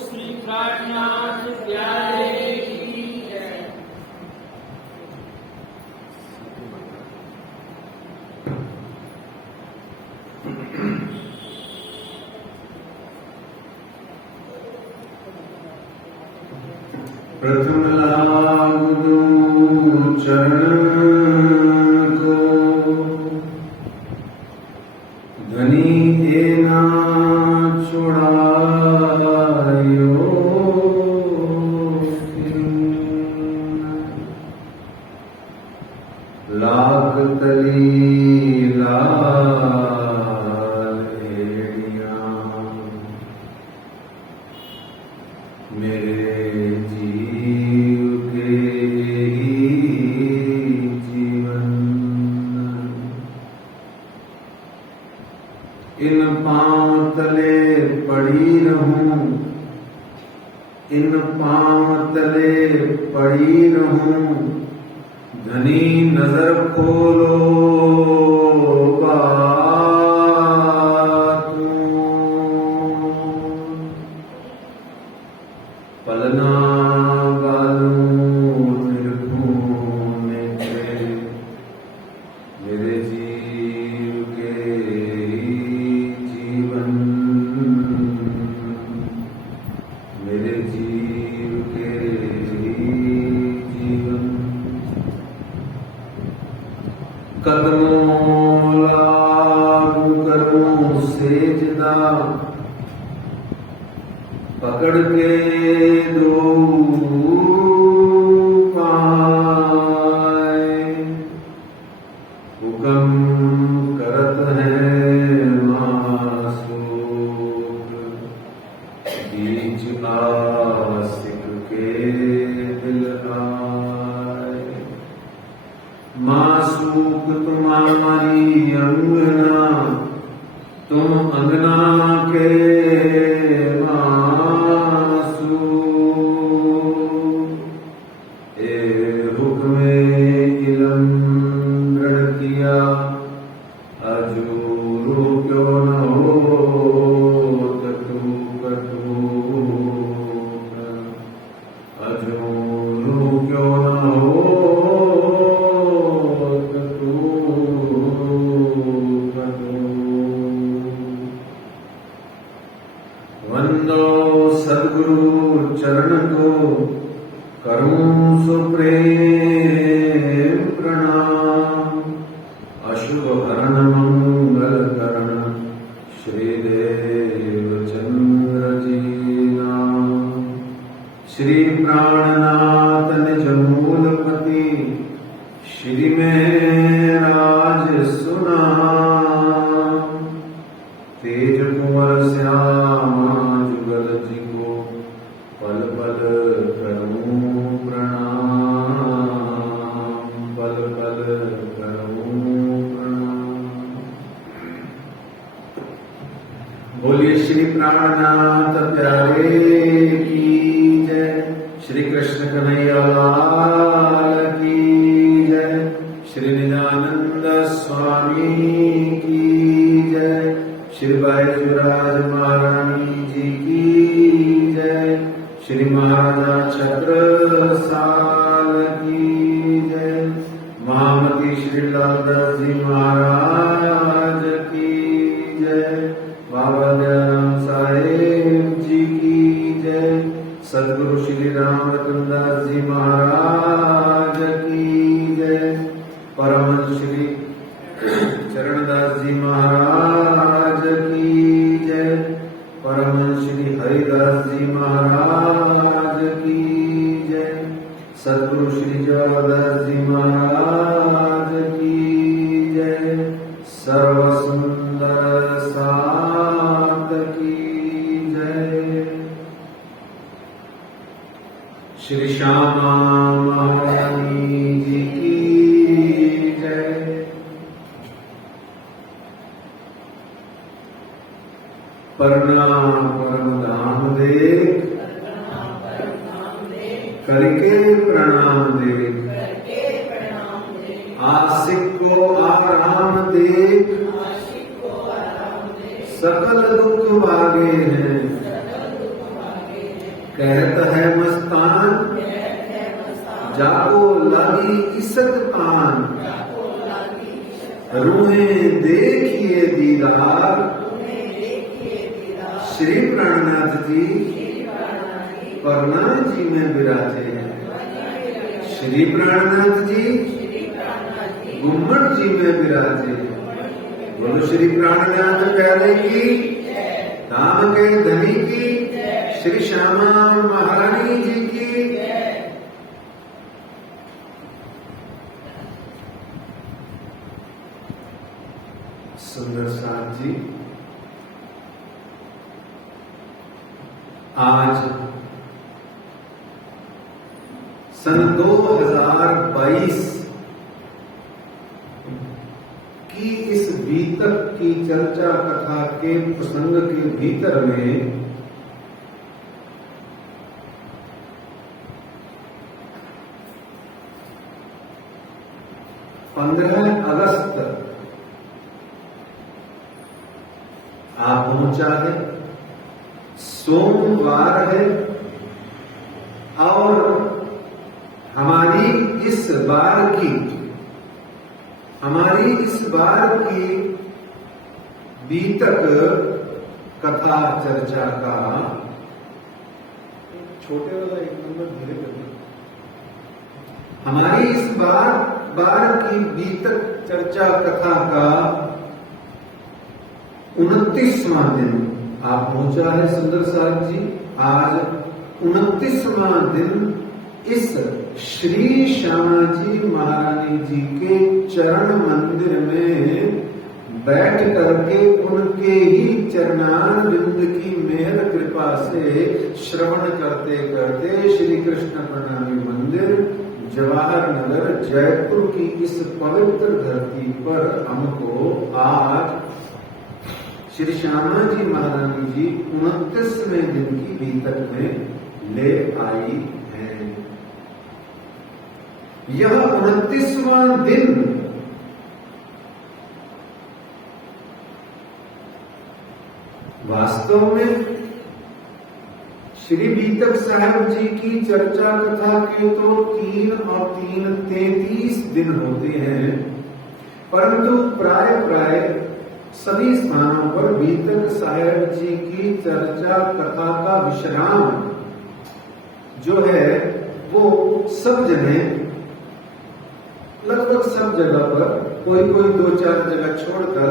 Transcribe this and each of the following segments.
श्री प्राणनाथ प्यारे की जय। प्रथम लागू चरण को धनी देना छुड़ायो लाख तली लाल एड़ियां मेरे जीव के जीवन इन पांव तले पड़ी रहूं, इन पांव तले पड़ी रहूं, धनी नजर खोलो पलना गालूं निर्भूम मेरे जीव के जीवन, मेरे जीव के जीवन कदमों लागू करूं सेजदा पकड़ के दो पाए हुक्म करत है मासूक बीच आशिक के दिल आए मासूक तुम्हारी अंगना तुम अंगना के वंदो सद्गुरु चरण को करूं सुप्रेम प्रणाम अशुभ हरण मंगल करण श्रीदेव चंद्र जी नाम श्री प्राणनाथ निज मूलपति श्री में राज सुना तेज कुंवर श्यामा जुगल जी को पल पल करूं प्रणाम, पल पल करूं प्रणाम। बोलिए श्री प्राणनाथ प्यारे की जय, श्री कृष्ण कन्हैया लाल की जय, श्री निजानंद स्वामी की जय, श्री बैजूराज महारानी जी की जय, श्री महाराजा छत्रसाल की जय, महामती श्री लालदास जी महाराज की जय, बाबा दयाराम साहेब जी की जय, सदगुरु श्री राम रतनदास जी महाराज की जय, परमहंस श्री चरणदास जी महाराज की जय, परमहंस श्री हरिदास जी महाराज की जय, सदगुरु श्री जवाहरदास जी महाराज की जय, सर्व सुंदर सात की जय, श्री श्यामा महारानी जी की जय। प्रणाम परम धाम देख करके प्रणाम देख, आशिक को आराम देख, सकल दुख भागे हैं, कहत है मस्तान जाको लगी इसत पान, रूहें देखिए दीदार, श्री प्राणनाथ जी परनाथ जी में विराजे हैं, श्री प्राणनाथ जी गुम्मट जी में विराजे हैं। बोलो श्री प्राणनाथ प्यारे की, धाम के धनी की, श्री श्यामा महारानी जी की। सुंदर साथ जी, आज सन 2022 की इस बीतक की चर्चा कथा के प्रसंग के भीतर में 15 अगस्त आ पहुंचा है, सोमवार है, और हमारी इस बार की बीतक कथा चर्चा का छोटे वाला एक नंबर धीरे करना। हमारी इस बार की बीतक चर्चा कथा का 29वां दिन आ पहुंचा है। सुंदर साथ जी, आज 29वां दिन इस श्री श्यामा जी महारानी जी के चरण मंदिर में बैठ करके उनके ही चरणारविंद की मेहर कृपा से श्रवण करते करते श्री कृष्ण प्रणामी मंदिर जवाहर नगर जयपुर की इस पवित्र धरती पर हमको आज श्री श्यामा जी महारानी जी 29वें दिन की बीतक में ले आई है। यह 29वां दिन वास्तव में श्री बीतक साहब जी की चर्चा कथा के तो 3 और 3 33 दिन होते हैं, परंतु प्राय सभी स्थानों पर बीतक साहब जी की चर्चा कथा का विश्राम जो है वो सब जगह, लगभग सब जगह पर, कोई 2-4 जगह छोड़कर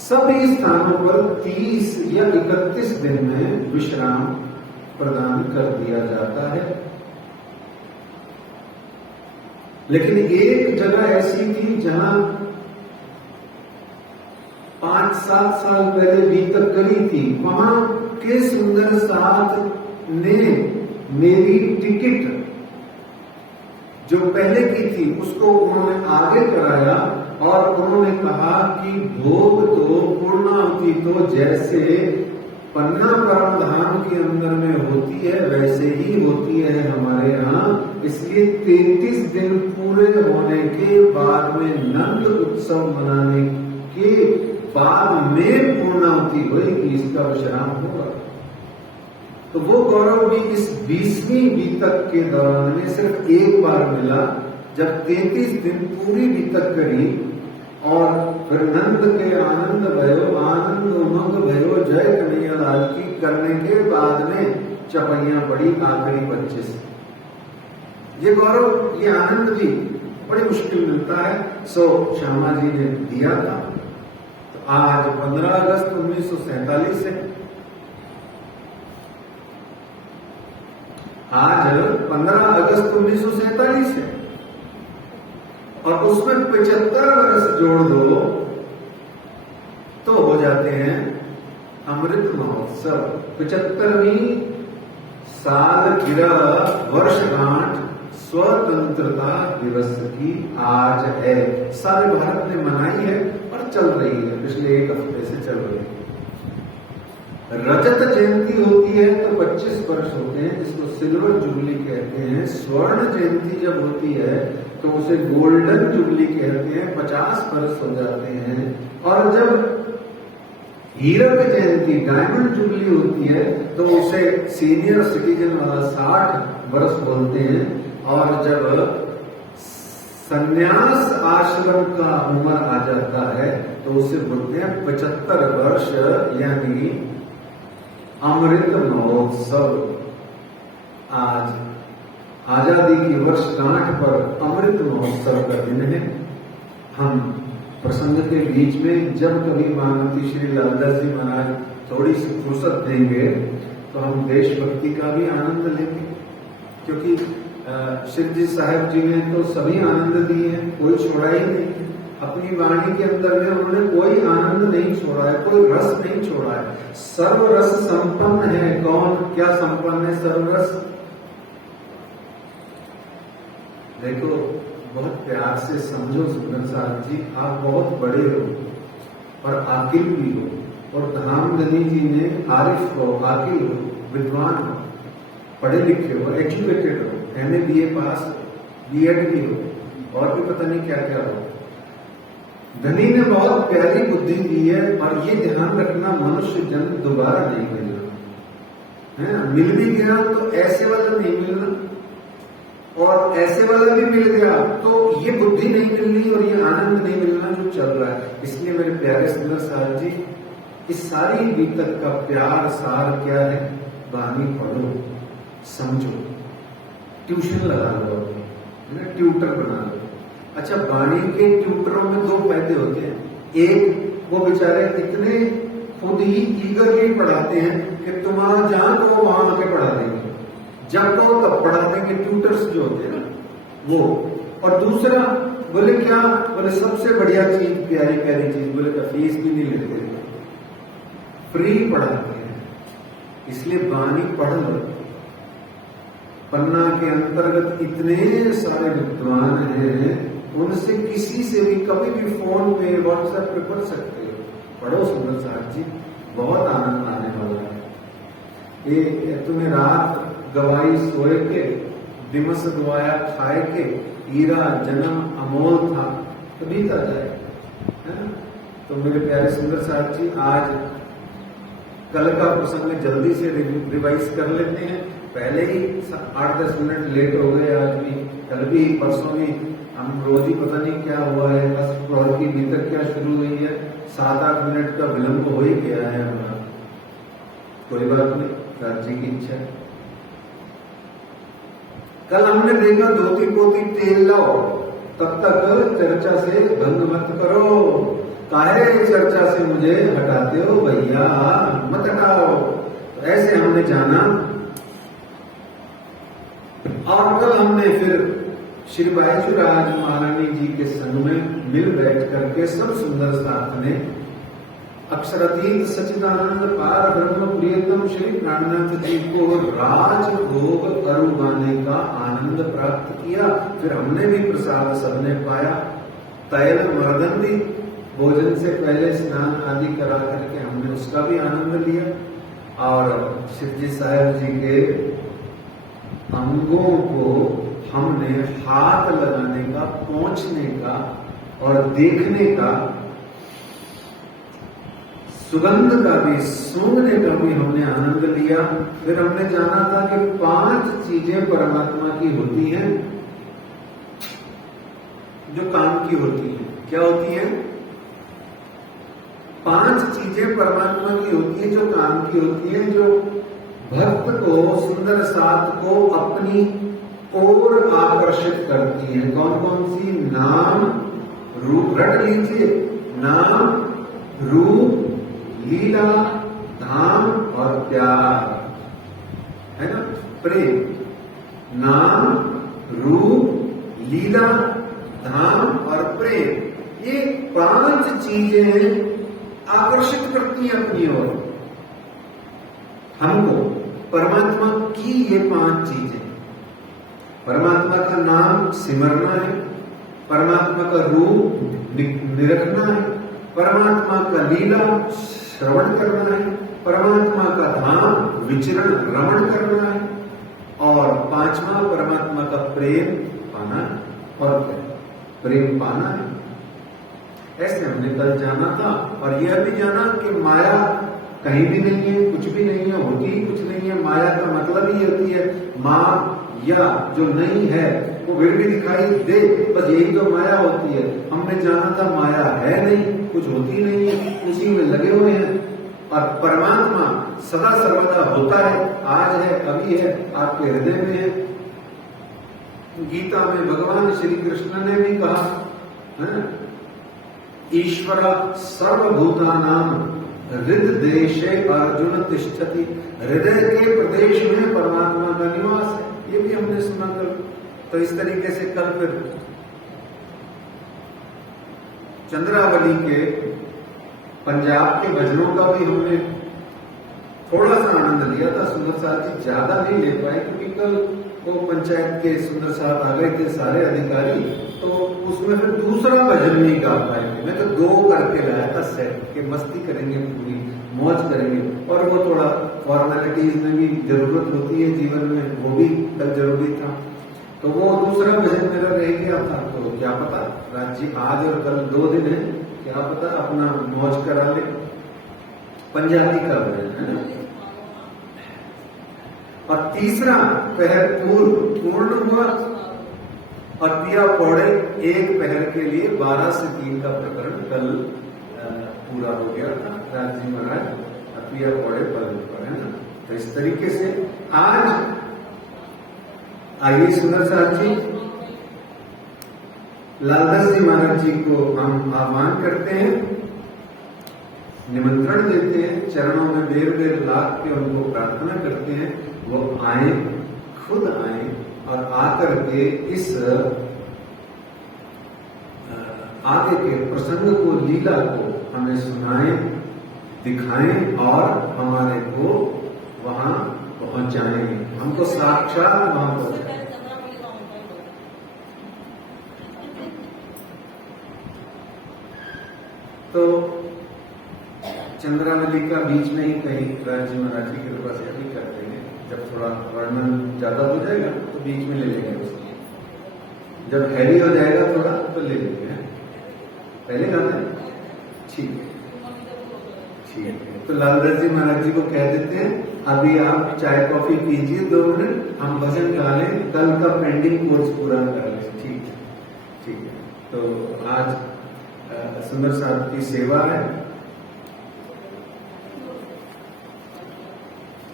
सभी स्थानों पर 30 या 31 दिन में विश्राम प्रदान कर दिया जाता है। लेकिन एक जगह ऐसी थी जहां 5-7 साल पहले बीतक करी थी, वहां के सुंदर साथ ने मेरी टिकट जो पहले की थी उसको उन्होंने आगे कराया और उन्होंने कहा कि भोग तो पूर्णाहुति तो जैसे पन्ना परम धाम के अंदर में होती है वैसे ही होती है हमारे यहाँ। इसलिए 33 दिन पूरे होने के बाद में नंद उत्सव मनाने के बाद में पूर्णाहुति होगी, इसका विश्राम होगा। तो वो गौरव भी इस 20वीं बीतक के दौरान में सिर्फ एक बार मिला, जब 33 दिन पूरी बीतक करी और फिर नंद के आनंद भयो, आनंद उमंग भयो, जय कन्हैया लाल की करने के बाद में चपैया पड़ी आखिरी 25। ये गौरव, ये आनंद भी बड़ी मुश्किल मिलता है। सो श्यामा जी ने दिया था। तो आज 15 अगस्त 1947 है। आज 15 अगस्त 1947 है और उसमें 75 वर्ष जोड़ दो तो हो जाते हैं अमृत महोत्सव। 75वीं सालगिरह वर्षगांठ स्वतंत्रता दिवस की आज है। सारे भारत ने मनाई है और चल रही है, पिछले एक हफ्ते से चल रही है। रजत जयंती होती है तो 25 वर्ष होते हैं, जिसको सिल्वर जुबली कहते हैं। स्वर्ण जयंती जब होती है तो उसे गोल्डन जुबली कहते हैं, 50 वर्ष हो जाते हैं। और जब हीरक जयंती डायमंड जुबली होती है तो उसे सीनियर सिटीजन वाला 60 वर्ष बोलते हैं। और जब संन्यास आश्रम का उम्र आ जाता है तो उसे बोलते हैं 75 वर्ष, यानी अमृत महोत्सव। आज आजादी की वर्षगांठ पर अमृत महोत्सव का दिन है। हम प्रसंग के बीच में जब कभी महामंत्री श्री लालदास जी महाराज थोड़ी सी फुर्सत देंगे तो हम देशभक्ति का भी आनंद लेंगे, क्योंकि शिवजी साहब जी ने तो सभी आनंद दिए हैं, कोई छोड़ा ही नहीं। अपनी वाणी के अंदर में उन्होंने कोई आनंद नहीं छोड़ा है, कोई रस नहीं छोड़ा है। सर्व रस संपन्न है। कौन क्या संपन्न है? सर्व रस। देखो, बहुत प्यार से समझो सुंदर साहब जी, आप बहुत बड़े हो और आकिल भी हो, और धामधनी जी ने आरिफ हो, आकिल हो, विद्वान हो, पढ़े लिखे हो, एजुकेटेड हो, MA BA पास, BEd भी हो, और भी पता नहीं क्या क्या हो। धनी ने बहुत प्यारी बुद्धि दी है, और ये ध्यान रखना मनुष्य जन्म दोबारा नहीं मिलना है ना। मिल भी गया तो ऐसे वाला नहीं मिलना, और ऐसे वाला भी मिल गया तो ये बुद्धि नहीं मिलनी और ये आनंद नहीं मिलना जो चल रहा है। इसलिए मेरे प्यारे सुंदर साहब जी, इस सारी बीतक का प्यार सार क्या है? वाणी पढ़ो, समझो, ट्यूशन लगा लो, ट्यूटर बना लो। अच्छा, वाणी के ट्यूटरों में 2 फायदे होते हैं। एक, वो बेचारे इतने खुद ही ईगरली पढ़ाते हैं कि तुम्हारा जहां को वहां आके पढ़ा देंगे, जब तो तब पढ़ा देंगे, ट्यूटर्स जो होते हैं ना वो। और दूसरा, बोले क्या, बोले सबसे बढ़िया चीज, प्यारी प्यारी चीज, बोले का फीस भी नहीं लेते, फ्री पढ़ाते हैं। इसलिए वाणी पढ़ लो। पन्ना के अंतर्गत इतने सारे विद्वान हैं, उनसे किसी से भी कभी भी फोन पे, व्हाट्सएप पे पढ़ सकते हो। पढ़ो सुंदर साहब जी, बहुत आनंद आने वाला है। ये तुम्हें रात गवाई सोए के, दिमस दुआया खाए के, हीरा जन्म अमोल था, कभी आ जाए, है ना। तो मेरे प्यारे सुंदर साहब जी, आज कल का प्रसंग जल्दी से रिवाइज कर लेते हैं। पहले ही 8-10 मिनट लेट हो गए, आज भी, कल भी, परसों भी। हम रोज ही पता नहीं क्या हुआ है, बस प्रौढ़ की बीतक क्या शुरू हुई है, 7-8 मिनट का विलंब हो ही गया है हमारा। कोई बात नहीं, राज्य की इच्छा है। कल हमने देखा धोती पोती तेल लाओ, तब तक चर्चा से भंग मत करो। काहे चर्चा से मुझे हटाते हो भैया, मत हटाओ। तो ऐसे हमने जाना। और कल हमने फिर श्री बाईचूराज महारानी जी के संग में मिल बैठ करके सब सुंदर साथ में अक्षरातीत सच्चिदानंद पार ब्रह्म प्रियतम श्री प्राणनाथ जी को राजभोग अरुवाने का आनंद प्राप्त किया। फिर हमने भी प्रसाद सबने पाया। तैल मर्दंदी, भोजन से पहले स्नान आदि करा करके हमने उसका भी आनंद लिया। और शिवजी साहब जी के अंगों को हमने हाथ लगाने का, पहुंचने का और देखने का, सुगंध का भी, सूंघने का भी हमने आनंद लिया। फिर हमने जाना था कि 5 चीजें परमात्मा की होती हैं जो काम की होती हैं। क्या होती हैं? 5 चीजें परमात्मा की होती हैं जो काम की होती हैं, जो भक्त को, सुंदर साथ को अपनी ओर आकर्षित करती हैं। कौन कौन सी? नाम, रूप, रट लीजिए, नाम, रूप, लीला, धाम और प्यार, है ना? प्रेम। नाम, रूप, लीला, धाम और प्रेम, ये 5 चीजें आकर्षित करती हैं अपनी ओर हमको। परमात्मा की ये 5 चीजें, परमात्मा का नाम सिमरना है, परमात्मा का रूप निरखना है, परमात्मा का लीला श्रवण करना है, परमात्मा का धाम विचरण रमण करना है, और 5वां परमात्मा का प्रेम पाना है। और प्रेम पाना है। ऐसे हमने कल जाना था, और यह भी जाना कि माया कहीं भी नहीं है, कुछ भी नहीं है, होती ही कुछ नहीं है। माया का मतलब ही होती है माँ, या जो नहीं है वो फिर भी दिखाई दे, बस यही तो माया होती है। हमने जाना था माया है नहीं, कुछ होती नहीं है, उसी में लगे हुए हैं। और परमात्मा सदा सर्वदा होता है, आज है, अभी है, आपके हृदय में है। गीता में भगवान श्री कृष्ण ने भी कहा है ना, ईश्वर सर्वभूतानां हृदय देशे अर्जुन तिष्ठति। हृदय के प्रदेश में परमात्मा का निवास है, ये भी हमने सुना कल। तो इस तरीके से कल फिर चंद्रावली के पंजाब के भजनों का भी हमने थोड़ा सा आनंद लिया था। सुंदर साहब जी ज्यादा नहीं ले पाए, क्योंकि कल वो पंचायत के सुंदर साहब आ गए थे सारे अधिकारी, तो उसमें फिर दूसरा भजन नहीं गा पाए। मैं तो 2 करके लाया था सेट के, मस्ती करेंगे, पूरी मौज करेंगे। और वो थोड़ा फॉर्मेलिटीज में भी जरूरत होती है जीवन में, वो भी कल जरूरी था। तो वो दूसरा भजन मेरा रह गया था। तो क्या पता राज जी आज और कल 2 दिन है, क्या पता अपना मौज करा ले। पंजाबी का भजन है ना। और तीसरा पहर पूर्ण हुआ, और दिया पौड़े 1 पहर के लिए 12 से 3 का प्रकरण कल पूरा हो गया था। राज जी महाराज अतिया पौड़े पल पर, है ना। तो इस तरीके से आज आइए सुंदर साहब जी, लालदास जी महाराज जी को हम आह्वान करते हैं, निमंत्रण देते हैं, चरणों में बेर बेर लाग के उनको प्रार्थना करते हैं वो आए, खुद आए और आकर के इस आगे के प्रसंग को, लीला को हमें सुनाएं, दिखाएं और हमारे को वहां पहुंचाएं, हमको साक्षात वहां पहुंचाएं। तो चंद्रावली का बीच में ही कहीं राज महाराज की कृपा से अभी कर देंगे, जब थोड़ा वर्णन ज्यादा हो जाएगा तो बीच में ले लेंगे उसको, जब हैवी हो जाएगा थोड़ा तो ले लेंगे। पहले गाते हैं, ठीक है ठीक है। तो लालदास जी महाराज जी को कह देते हैं अभी आप चाय कॉफी पीजिए 2 मिनट, हम भजन गा लें, कल का पेंडिंग कोर्स पूरा कर लें। ठीक है ठीक है। तो आज सुंदर साहब की सेवा है,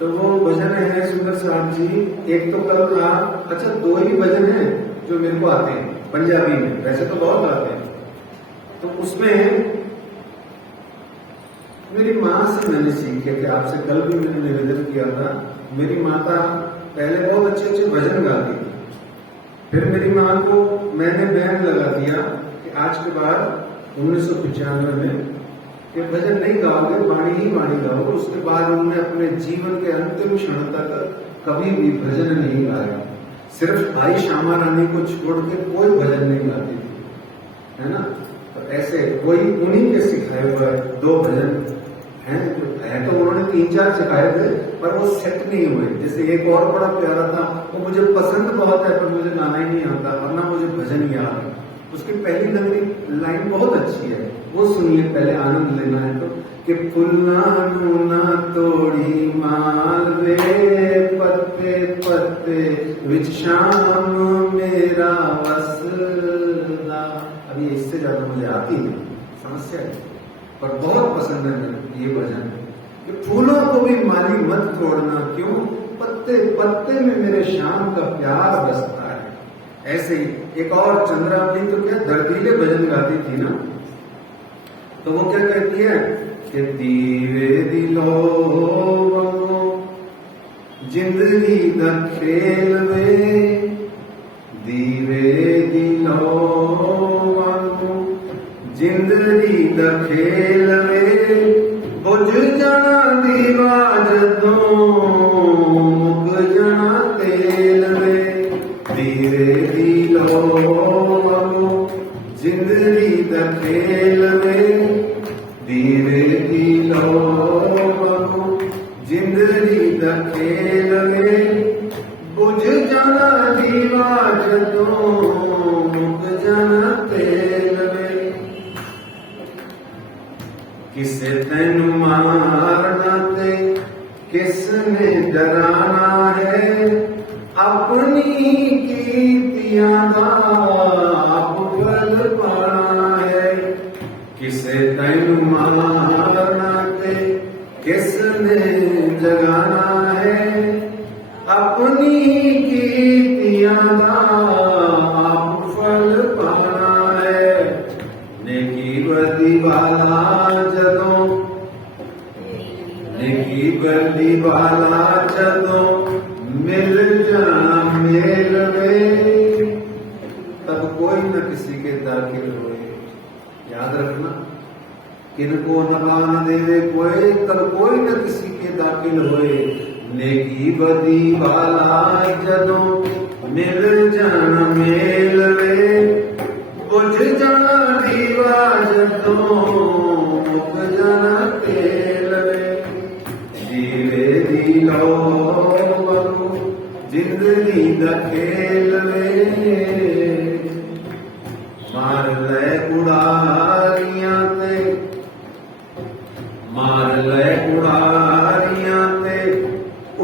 तो वो भजन है सुंदर साहब जी। एक तो कल का, अच्छा 2 ही भजन हैं जो मेरे को आते हैं पंजाबी में, वैसे तो बहुत आते हैं। तो उसमें मेरी माँ से मैंने सीखे थे, आपसे कल भी मैंने निवेदन किया था। मेरी माता पहले बहुत अच्छे अच्छे भजन गाती थी, फिर मेरी माँ को मैंने बैन लगा दिया कि आज के बाद 1995 में कि भजन नहीं गाओगे, वाणी ही वाणी गाओगे। उसके बाद उन्होंने अपने जीवन के अंतिम क्षण तक कभी भी भजन नहीं गाया, सिर्फ आई श्यामा रानी को छोड़ के कोई भजन नहीं गाती थी, है ना। ऐसे वही उन्हीं के सिखाए हुए 2 भजन हैं, जो है तो उन्होंने 3-4 सिखाए थे पर वो सेट नहीं हुए। जैसे एक और बड़ा प्यारा था, वो मुझे पसंद बहुत है पर मुझे गाना ही नहीं आता, वरना मुझे भजन याद है। उसकी पहली लाइन बहुत अच्छी है, वो सुनिए, पहले आनंद लेना है तो, कि फुल्ला ना तोड़ी मालवे पत्ते पत्ते विच शाम मेरा वसदा। अभी इससे ज्यादा मुझे आती नहीं, समस्या है, पर बहुत पसंद है मेरे ये भजन कि फूलों को भी माली मत तोड़ना, क्यों पत्ते पत्ते में मेरे शाम का प्यार बसता है। ऐसे ही एक और चंद्रावली तो क्या दर्दीले भजन गाती थी ना, तो वो क्या कहती है कि दीवे दिलो जिंदगी दा खेल वे, दीवे दिलो जिंदगी दा खेल वे, बुझ जाना दीवा जदों मुक जाना तेल वे, दीवे दिलो जिंदगी दा खेल वे, दीवे दिलो जिंदगी दा खेल वे, बुझ जाना दीवा जदों मुक जाना तेल वे। किसे तैन मारना ते किसने डराना है, अपनी कीर्तियां दा आप फल पाना है। किसे तैन मारना ते किसने जगाना है, अपनी कीर्तियां दा आप फल पाना है। नेकी बदी वाला जदों, नेकी बदी वाला जदों मिल जाना मेल वे, तब कोई न किसी के दाखिल होए। याद रखना, किनको नफा न देवे कोई, तब कोई न किसी के दाखिल होए। नेकी बदी वाला जदों मिल जाना मेल वे, बुझ जाना दीवा जदों मुक जाना तेल वे, दीवे दिलो जिंदगी दा खेल वे, मार ले उड़ारियां ते, मार ले उड़ारियां ते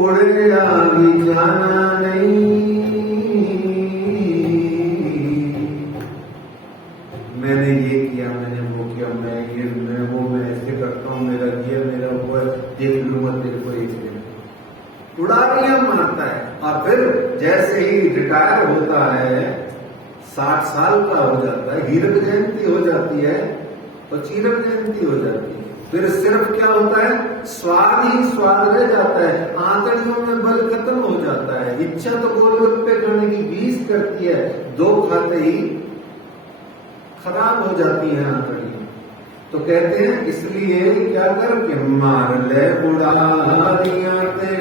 उड़िया भी जाना नहीं। मैंने ये किया, मैंने वो किया, मैं वो, मैं ऐसे करता हूँ, मेरा ये, मेरा वो, देख लूंगा तेरे को एक दिन। उड़ारियां मारता है और फिर जैसे ही रिटायर होता है, 60 साल का हो जाता है, हीरक जयंती हो जाती है तो चीरक जयंती हो जाती है, फिर सिर्फ क्या होता है, स्वाद ही स्वाद रह जाता है, आंतड़ियों में बल खत्म हो जाता है। इच्छा तो गोलगप्पे खाने की 20 करती है, 2 खाते ही खराब हो जाती है आंतड़ियां। तो कहते हैं इसलिए क्या कर के मार ले उड़ारियां ते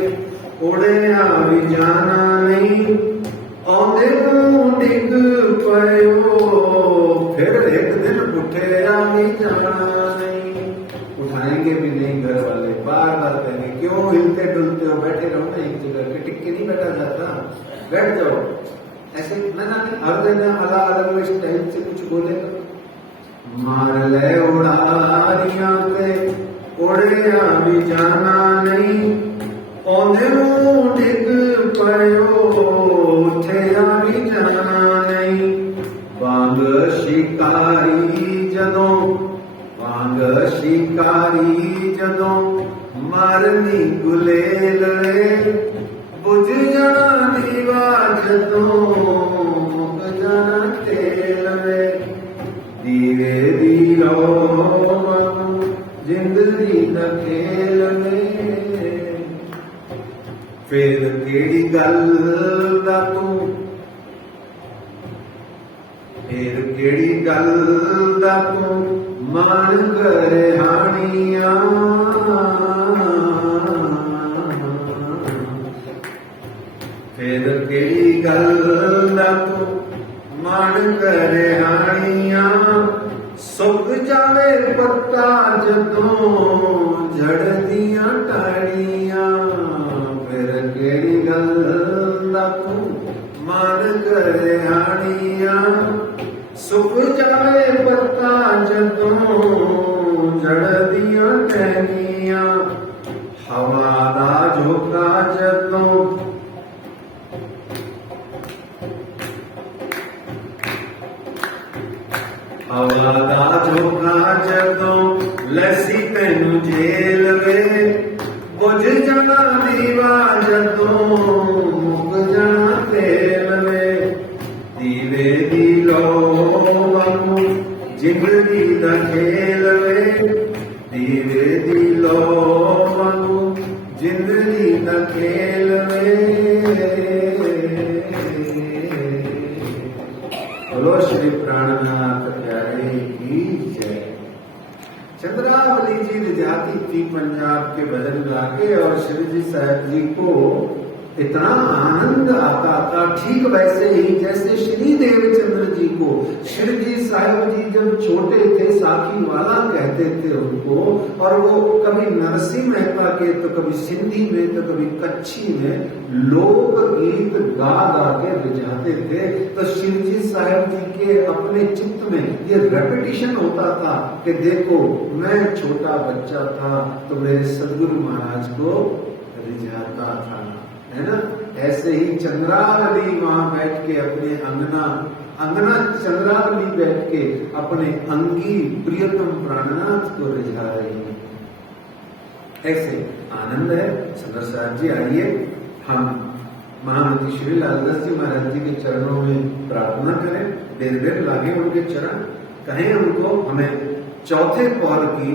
उड़िया भी जाना नहीं, औंदे डिग पयो फिर एक दिन उठिया भी जाना नहीं। उठाएंगे भी नहीं घर वाले, बार बार कहेंगे क्यों हिलते डुलते हो, बैठे रहो ना एक जगह, के टिक के नहीं बैठा जाता, बैठ जाओ। ऐसे ना हर जगह अलग अलग स्टाइल से कुछ बोलेगा। मार ले उड़ारियां ते उड़िया भी जाना नहीं, औंदे डिग पयो उठिया भी जाना नहीं। वांग शिकारी जदों, वांग शिकारी जदों मारनी गुलेल वे, बुझ जाना दीवा जदों मुक जाना तेल वे, दीवे दिलो जिंदगी दा खेल वे। फिर केड़ी गल दा तू, फिर केड़ी गल दा तू मान करे हानियां, फिर केड़ी गल दा तू मान करे हानियां, सुख जावे पत्ता जदों झड़ दिया टाड़ियां फिर केड़ी गल दा तू मान करे हानियां सुख जावे पत्ता जदों झड़ दिया टहनियां हवा दा झोंका जदों हवा दा झोंका जदों लसी तैनू जेल वे बुझ जाना दीवा जदों मुक जाना तेल वे दीवे दी लो वांगू जिंदगी दा खेल वे दीवे दी लो वांगू जिंदगी दा खेल वे बोलो श्री प्राणनाथ प्यारे की जय। चंद्रावली जी रिझाती थी पंजाब के भजन गा के और श्री जी साहब जी को इतना आनंद आता था, ठीक वैसे ही जैसे श्री देवचंद्र जी को श्री जी साहब जी जब छोटे थे साखी वाला कहते थे उनको, और वो कभी नरसिंह मेहता के तो कभी सिंधी में तो कभी कच्छी में लोक गीत गा गा के रिझाते थे। तो श्री जी साहब जी के अपने चित्त में ये रेपिटेशन होता था कि देखो मैं छोटा बच्चा था तो मेरे सदगुरु महाराज को रिझाता था, है ना। ऐसे ही चंद्रावली वहां बैठ के अपने अंगना चंद्रावली बैठ के अपने अंगी प्रियतम प्राणनाथ को रिझा रही है। ऐसे आनंद है। सुंदर साहब जी आइए हम महामती श्री लालदास जी महाराज जी के चरणों में प्रार्थना करें, देर देर लागे उनके चरण, कहें उनको हमें चौथे पौर की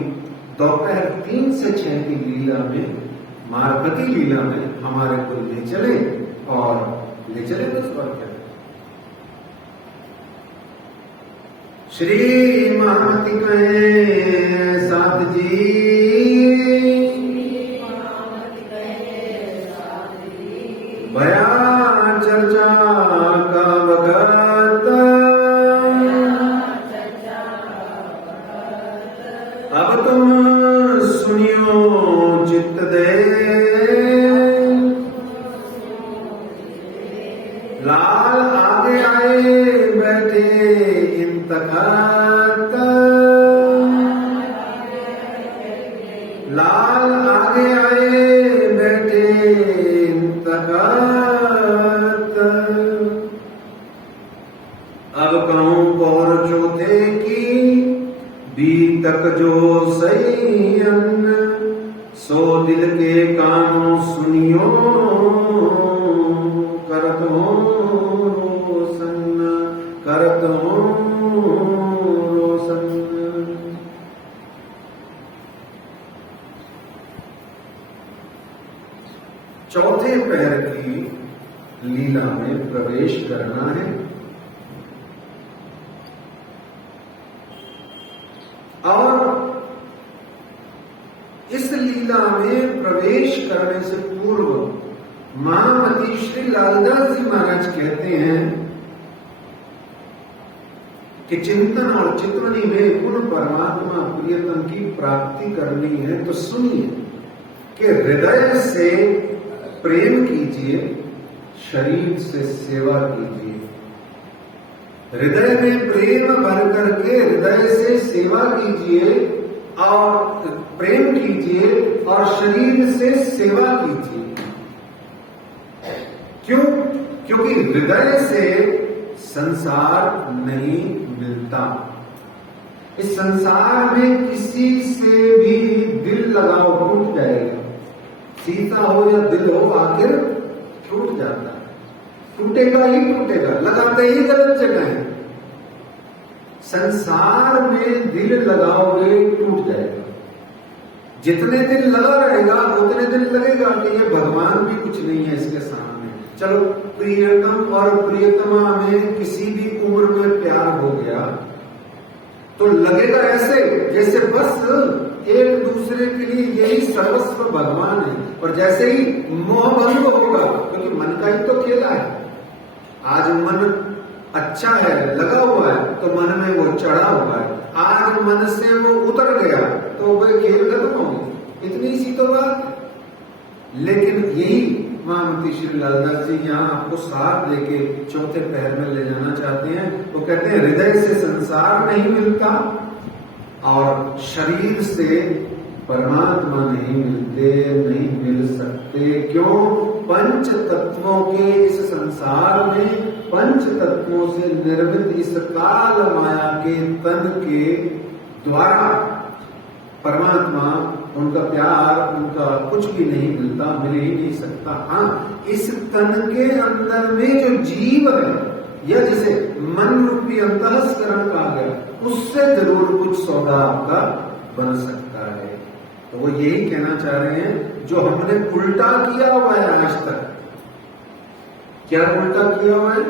दोपहर 3 से 6 की लीला में, मारपति लीला में हमारे को ले चले और ले चले बस और क्या। श्री महामती कहे साथ जी, भया चर्चा का वक्त अब तुम सुनियो चित्त दे, लाल आगे आए बैठे इंतखात, लाल आगे आए बैठे इंतखात। अब कहूं कौर चौथे की बीतक जो सही अन्न, सो दिल के कानों सुनियो करत हो रोशन, करत हो रोशन। चौथे पैर की लीला में प्रवेश करना है और इस लीला में प्रवेश करने से पूर्व महामती श्री लालदास जी महाराज कहते हैं कि चिंतन और चितवनी में गुण परमात्मा प्रियतम की प्राप्ति करनी है तो सुनिए कि हृदय से प्रेम कीजिए, शरीर से सेवा कीजिए। हृदय में प्रेम भर करके हृदय से सेवा कीजिए और प्रेम कीजिए और शरीर से सेवा कीजिए। क्यों? क्योंकि हृदय से संसार नहीं मिलता। इस संसार में किसी से भी दिल लगाओ टूट जाएगा, सीता हो या दिल हो आखिर टूट जाता है, टूटेगा ही टूटेगा, लगाते ही गलत जगह है। संसार में दिल लगाओगे टूट जाएगा, जितने दिन लगा रहेगा उतने दिन लगेगा कि ये भगवान भी कुछ नहीं है इसके सामने। चलो प्रियतम और प्रियतमा में किसी भी उम्र में प्यार हो गया तो लगेगा ऐसे जैसे बस एक दूसरे के लिए यही सर्वस्व भगवान है। और जैसे ही मोह भंग होगा, क्योंकि मन का ही तो खेला है, आज मन अच्छा है, लगा हुआ है, तो मन में वो चढ़ा हुआ है। आज मन से वो उतर गया तो वह खेल खत्म हो गई, इतनी सी तो बात है। लेकिन यही महामती श्री लालदास जी यहाँ आपको साथ लेके चौथे पहर में ले जाना चाहते हैं। वो कहते हैं हृदय से संसार नहीं मिलता और शरीर से परमात्मा नहीं मिलते, नहीं मिल सकते। क्यों? पंच तत्वों के इस संसार में, पंच तत्वों से निर्मित इस काल माया के तन के द्वारा परमात्मा, उनका प्यार, उनका कुछ भी नहीं मिलता, मिल ही नहीं सकता। हाँ, इस तन के अंदर में जो जीव है, या जिसे मन रूपी अंतःस्करण कहा गया, उससे जरूर कुछ सौदा आपका बन सकता है। तो वो यही कहना चाह रहे हैं, जो हमने उल्टा किया हुआ है आज तक। क्या उल्टा किया हुआ है?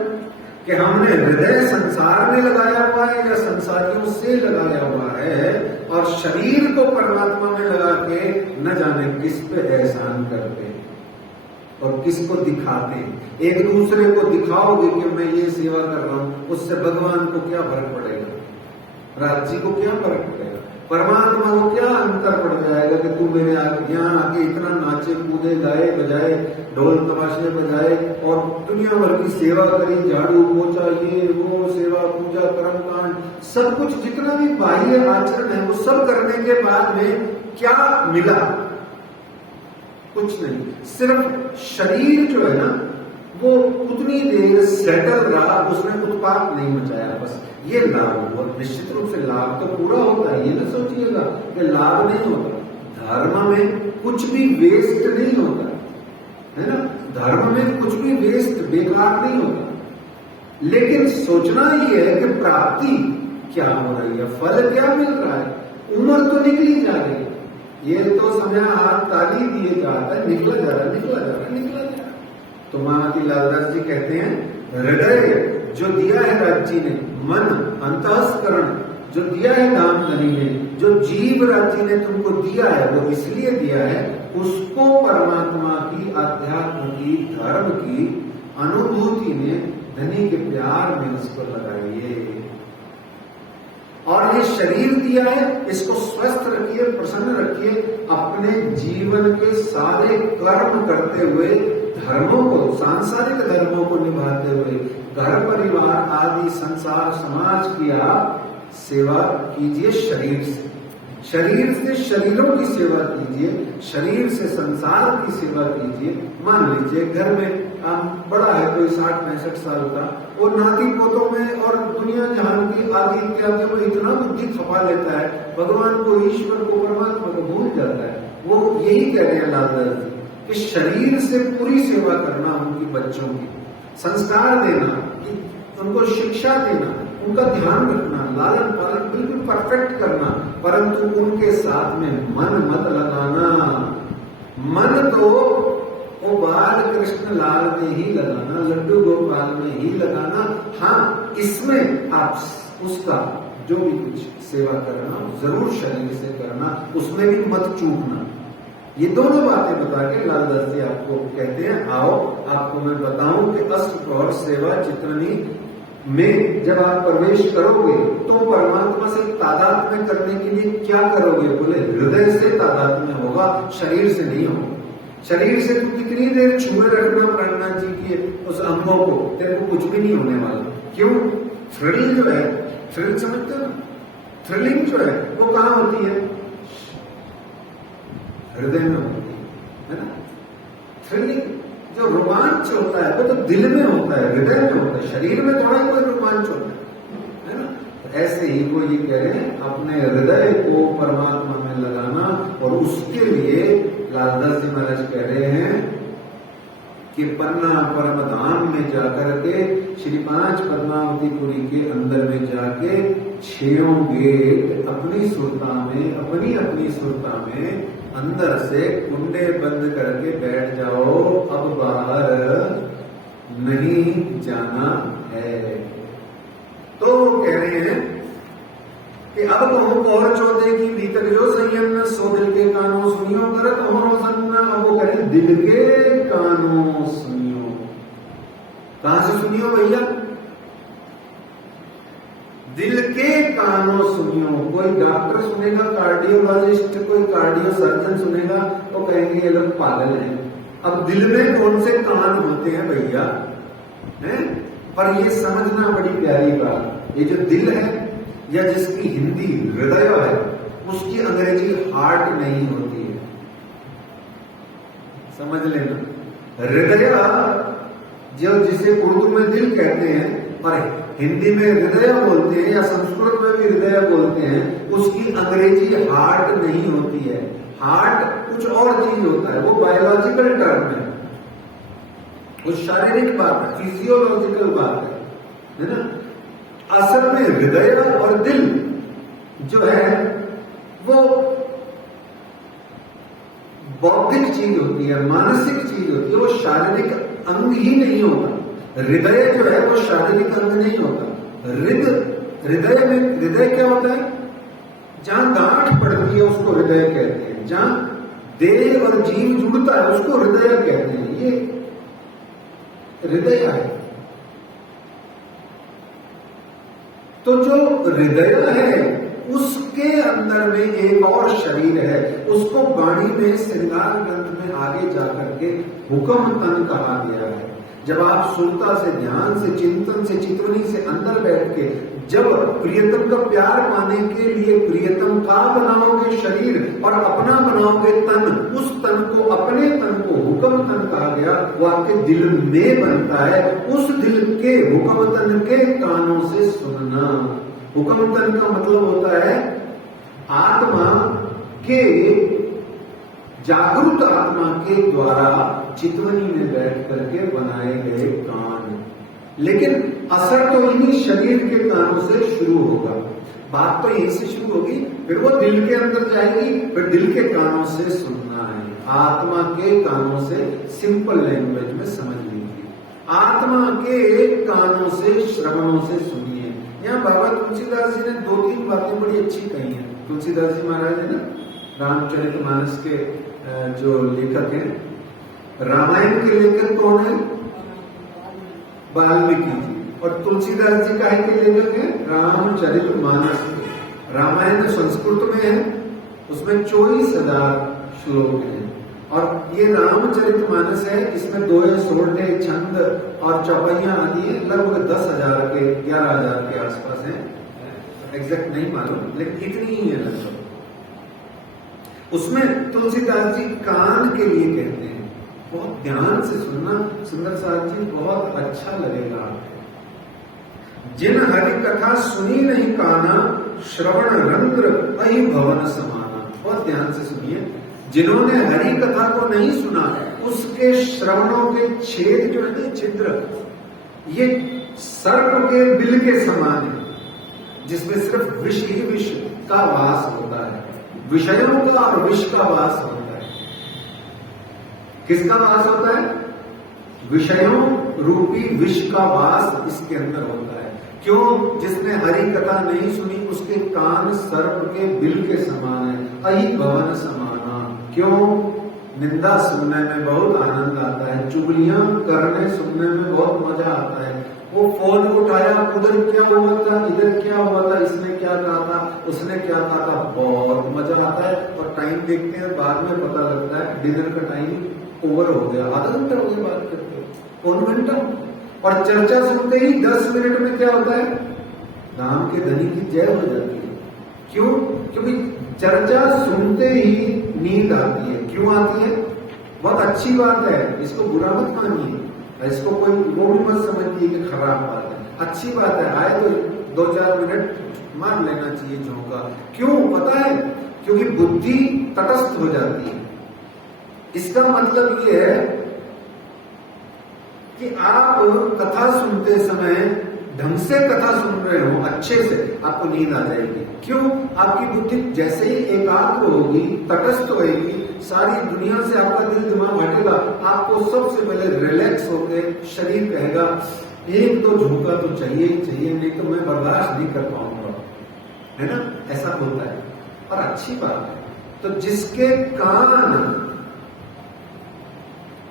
कि हमने हृदय संसार में लगाया हुआ है या संसारियों से लगाया हुआ है, और शरीर को परमात्मा में लगा के न जाने किस पे एहसान करते हैं और किसको दिखाते हैं। एक दूसरे को दिखाओगे कि मैं ये सेवा कर रहा हूं, उससे भगवान को क्या फर्क पड़ेगा, राज जी को क्या फर्क पड़ेगा, परमात्मा को क्या अंतर पड़ जाएगा कि तू मेरे यहाँ आके इतना नाचे कूदे, गाए बजाए, ढोल तमाशे बजाए और दुनिया भर की सेवा करी, झाड़ू पोछा, ये वो सेवा, पूजा, कर्मकांड, सब कुछ जितना भी बाह्य आचरण है वो सब करने के बाद में क्या मिला? कुछ नहीं। सिर्फ शरीर जो है ना, वो उतनी देर सेटल रहा, उसने उत्पात नहीं मचाया, बस ये लाभ हुआ। निश्चित रूप से लाभ तो पूरा होता है, ये ना सोचिएगा कि लाभ नहीं होता। धर्म में कुछ भी वेस्ट नहीं होता है ना, धर्म में कुछ भी वेस्ट, बेकार नहीं होता। लेकिन सोचना ये है कि प्राप्ति क्या हो रही है, फल क्या मिल रहा है। उम्र तो निकली जा रही है, ये तो समय हाथ ताली दिए जाता है, निकला जा रहा है, निकला जा रहा है, निकला जा रहा है। तो महामती लालदास जी कहते हैं, हृदय जो दिया है राज जी ने, मन अंतःस्करण जो दिया है धामधनी ने, जो जीव राज जी ने तुमको दिया है, वो इसलिए दिया है, उसको परमात्मा की, अध्यात्म की, धर्म की अनुभूति में, धनी के प्यार में उसको लगाइए। और ये शरीर दिया है, इसको स्वस्थ रखिए, प्रसन्न रखिए, अपने जीवन के सारे कर्म करते हुए, धर्मों को, सांसारिक धर्मों को निभाते हुए, घर परिवार आदि संसार समाज की आप सेवा कीजिए। शरीर से शरीरों की सेवा कीजिए, शरीर से संसार की सेवा कीजिए। मान लीजिए घर में बड़ा है कोई 60-65 साल का, वो नाती पोतों में और दुनिया जहान की आदि इत्यादि में इतना बुद्धि खपा लेता है, भगवान को, ईश्वर को, परमात्मा को भूल जाता है। वो यही कह रहे हैं लालदास जी कि शरीर से पूरी सेवा करना, उनकी बच्चों की संस्कार देना, उनको शिक्षा देना, उनका ध्यान रखना, लालन पालन बिल्कुल परफेक्ट करना, परंतु उनके साथ में मन मत लगाना। मन तो वो बाल कृष्ण लाल में ही लगाना, लड्डू गोपाल में ही लगाना। हाँ, इसमें आप उसका जो भी कुछ सेवा करना जरूर शरीर से करना, उसमें भी मत चूकना। ये दोनों बातें बता के लालदास जी आपको कहते हैं, आओ आपको मैं बताऊं कि अष्टप्रहर सेवा चित्रनी में जब आप प्रवेश करोगे तो परमात्मा से तादात्म्य करने के लिए क्या करोगे? बोले हृदय से तादात्म्य होगा, शरीर से नहीं होगा। शरीर से तू कितनी देर छुए रखना प्राणनाथ जी के उस अंगों को, तेरे को कुछ भी नहीं होने वाला। क्यों? थ्रिल जो है, थ्रिल समझते हो ना, थ्रिलिंग जो है वो कहाँ होती है? हृदय में होती है ना। थ्रिलिंग जो रोमांच होता है वो तो दिल में होता है, हृदय में होता है, शरीर में थोड़ा कोई रोमांच होता है ना। तो ऐसे ही वो ये कह रहे हैं, अपने हृदय को परमात्मा में लगाना, और उसके लिए लालदास जी महाराज कह रहे हैं कि पन्ना परम धाम में जाकर के, श्री 5 पद्मावतीपुरी के अंदर में जाके 6 गेट अपनी सुरता में, अपनी अपनी सुरता में अंदर से कुंडे बंद करके बैठ जाओ, अब बाहर नहीं जाना है। तो कह रहे हैं कि अब कहूं और चौदह की भीतर जो संयम न सो दिल के कानों सुनियो करत हो सन्ना। अब वो करें दिल के कानों सुनियो। कहां से सुनियो भैया? दिल के कानों सुनियो। कोई डॉक्टर सुनेगा, कार्डियोलॉजिस्ट, कोई कार्डियो सर्जन सुनेगा तो कहेंगे ये लोग पागल हैं। अब दिल में कौन से कान होते हैं भैया, हैं? पर ये समझना बड़ी प्यारी बात, ये जो दिल है या जिसकी हिंदी हृदय है, उसकी अंग्रेजी हार्ट नहीं होती है, समझ लेना। हृदय जो जिसे उर्दू में दिल कहते हैं और हिंदी में हृदय बोलते हैं या संस्कृत में भी हृदय बोलते हैं, उसकी अंग्रेजी हार्ट नहीं होती है। हार्ट कुछ और चीज होता है, वो बायोलॉजिकल टर्म है, वो शारीरिक बात है, फिजियोलॉजिकल बात है ना। असल में हृदय और दिल जो है वो बौद्धिक चीज होती है, मानसिक चीज होती है, वो शारीरिक अंग ही नहीं होता। हृदय जो है वो शारीरिक अंग नहीं होता। हृदय में हृदय क्या होता है? जहां गांठ पड़ती है उसको हृदय कहते हैं, जहां देह और जीव जुड़ता है उसको हृदय कहते हैं। ये हृदय है। तो जो हृदय है उसके अंदर में एक और शरीर है, उसको वाणी में श्रृंगार ग्रंथ में आगे जाकर के हुक्म तन कहा गया है। जब आप सुरता से, ध्यान से, चिंतन से, चितवनी से अंदर बैठ के जब प्रियतम का प्यार पाने के लिए प्रियतम का बनाओगे शरीर और अपना बनाओगे तन, उस तन को, अपने तन को हुक्म तन कहा गया, वो आपके दिल में बनता है। उस दिल के हुक्म तन के कानों से सुनना। हुक्म तन का मतलब होता है आत्मा के, जागरूक आत्मा के द्वारा चितवनी में बैठ करके बनाए गए कान। लेकिन असर तो इन्हीं शरीर के कानों से शुरू होगा। बात तो यहीं से शुरू होगी, फिर वो दिल के अंदर जाएगी, फिर दिल के कानों से सुनना है। आत्मा के कानों से, सिंपल लैंग्वेज में समझ लीजिए, आत्मा के कानों से, श्रवणों से सुनिए। यहाँ बाबा तुलसीदास जी ने 2-3 बातें बड़ी अच्छी कही हैं। तुलसीदास जी महाराज है ना, रामचरितमानस के जो लेखक हैं। रामायण के लेखक कौन है? वाल्मीकि जी। और तुलसीदास जी काहे के लेखक है? रामचरितमानस। रामायण संस्कृत में है, उसमें 24,000 श्लोक हैं। और ये रामचरितमानस है, इसमें दोहे, सोरठे, छंद और चौपाइयां आदि है, लगभग 10,000 के, 11,000 के आसपास हैं। एग्जैक्ट नहीं मालूम, लेकिन इतनी ही है लगभग। उसमें तुलसीदास जी कान के लिए कहते हैं, बहुत ध्यान से सुनना सुंदर साहब जी, बहुत अच्छा लगेगा आपको। जिन हरि कथा सुनी नहीं काना, श्रवण रंध्र अहि भवन समाना। बहुत ध्यान से सुनिए, जिन्होंने हरि कथा को नहीं सुना, उसके श्रवणों के छेद जो है, छिद्र, ये सर्प के बिल के समान है, जिसमें सिर्फ विष ही विष का वास होता है। विषयों का और विष का वास होता है। किसका वास होता है? विषयों रूपी विष का वास इसके अंदर होता है। क्यों? जिसने हरि कथा नहीं सुनी, उसके कान सर्प के बिल के समान है, अहि भवन समाना। क्यों? निंदा सुनने में बहुत आनंद आता है, चुगलियां करने सुनने में बहुत मजा आता है। वो फोन उठाया, उधर क्या हुआ था, इधर क्या हुआ था, इसने क्या कहा था, उसने क्या कहा था, बहुत मजा आता है। और टाइम देखते हैं, बाद में पता लगता है डिनर का टाइम ओवर हो गया, आधा घंटा हो गया बात करते, कौन घंटा। और चर्चा सुनते ही 10 मिनट में क्या होता है, राम के धनी की जय हो जाती है। क्यों? क्योंकि चर्चा सुनते ही नींद आती है। क्यों आती है? बहुत अच्छी बात है, इसको बुरा मत मानिए, इसको कोई वो भी मत समझिए कि खराब बात है। अच्छी बात है, आए तो 2-4 मिनट मार लेना चाहिए झोंका। क्यों? पता है, क्योंकि बुद्धि तटस्थ हो जाती है। इसका मतलब ये है कि आप कथा सुनते समय ढंग से कथा सुन रहे हो, अच्छे से, आपको नींद आ जाएगी। क्यों? आपकी बुद्धि जैसे ही एकाग्र होगी, तटस्थ होगी, सारी दुनिया से आपका दिल दिमाग हटेगा। आपको सबसे पहले रिलैक्स होकर शरीर कहेगा 1-2 झोंका तो चाहिए ही चाहिए, नहीं तो मैं बर्दाश्त नहीं कर पाऊंगा, है ना? ऐसा होता है और अच्छी बात है। तो जिसके कान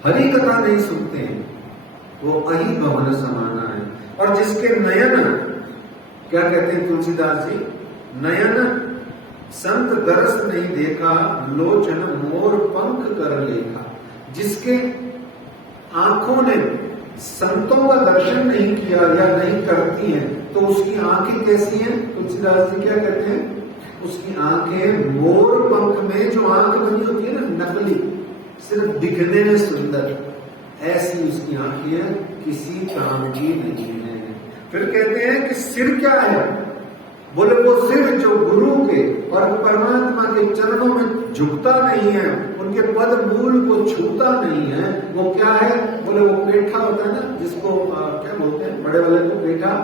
हरि कथा नहीं सुनते हैं, वो अहि भवन समाना है। और जिसके नयन क्या कहते हैं तुलसीदास जी, नयन संत दरस नहीं देखा, लोचन मोर पंख कर लेखा। जिसके आंखों ने संतों का दर्शन नहीं किया या नहीं करती हैं, तो उसकी आंखें कैसी हैं? तुलसीदास जी क्या कहते हैं, उसकी आंखें मोर पंख में जो आंख बनी होती है ना, नकली, सिर्फ दिखने में सुंदर, ऐसी उसकी आंखें हैं, किसी काम की नहीं है। फिर कहते हैं कि सिर क्या है? बोले वो सिर जो गुरु के और परमात्मा के चरणों में झुकता नहीं है, उनके पद मूल को छूता नहीं है, वो क्या है? बोले वो पेठा होता है ना, जिसको क्या बोलते हैं, बड़े वाले को पेठा,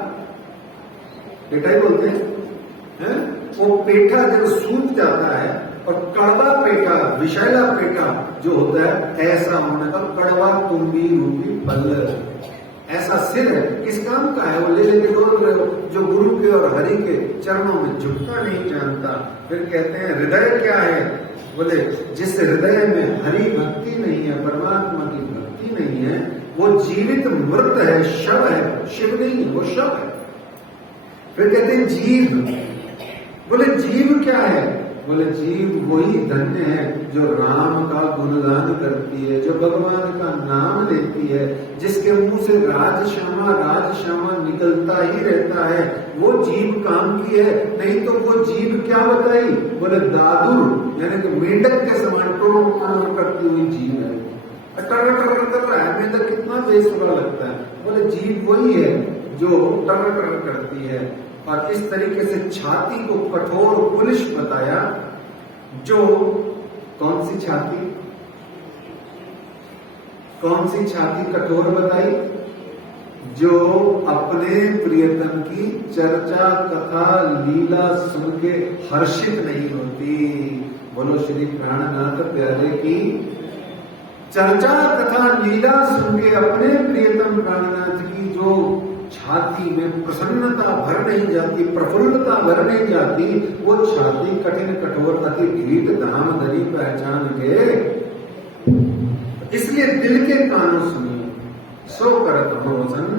पेठा ही बोलते हैं। वो पेठा जब सूख जाता है और कड़वा पेठा, विषैला पेठा जो होता है, ऐसा होने का कड़वा तुम्बी रूपी फल, ऐसा सिर है। किस काम का है? वो ले लेके दौड़ रहे हो, जो गुरु के और हरि के चरणों में झुकता नहीं जानता। फिर कहते हैं हृदय क्या है? बोले जिस हृदय में हरि भक्ति नहीं है, परमात्मा की भक्ति नहीं है, वो जीवित मृत है, शव है, शिव नहीं है, वो शव है। फिर कहते हैं जीव, बोले जीव क्या है? बोले जीव वही धन्य है जो राम का गुणगान करती है, जो भगवान का नाम लेती है, जिसके मुंह से राज श्यामा निकलता ही रहता है, वो जीव काम की है। नहीं तो वो जीव क्या बताई? बोले दादुर, यानी कि मेंढक के समान टोर करती हुई जीव है, टर कर रहा है, मेंढक कितना बेसुरा लगता है। बोले जीव वही है जो टर करती है। और इस तरीके से छाती को कठोर पुलिस बताया, जो कौन सी छाती, कौन सी छाती कठोर बताई? जो अपने प्रियतम की चर्चा कथा लीला सुन के हर्षित नहीं होती। बोलो श्री प्राणनाथ प्यारे की। चर्चा कथा लीला सुन के अपने प्रियतम प्राणनाथ की जो छाती में प्रसन्नता भर नहीं जाती, प्रफुल्लता भर नहीं जाती, वो छाती कठिन कठोर अति ढीठ धाम धरी पहचान के। इसलिए दिल के कानों सुनिए, सो करत भोजन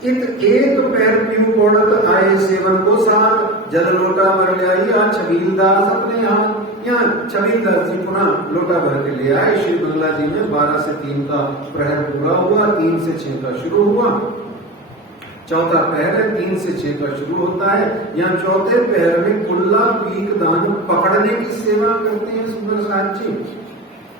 इत एक पैर पीऊ पौड़त आए सेवन को साथ, जल लोटा भर ले आई आज छबीलदास अपने हाथ। यहाँ छबीलदास जी पुनः लोटा भर के ले आए। श्री बंगला जी में 12 से 3 का प्रहर पूरा हुआ, 3 से 6 का शुरू हुआ। चौथा पहर है, 3 से 6 का शुरू होता है। यहाँ चौथे पहर में कुल्ला पीक दान पकड़ने की सेवा करते हैं सुंदर साथ जी।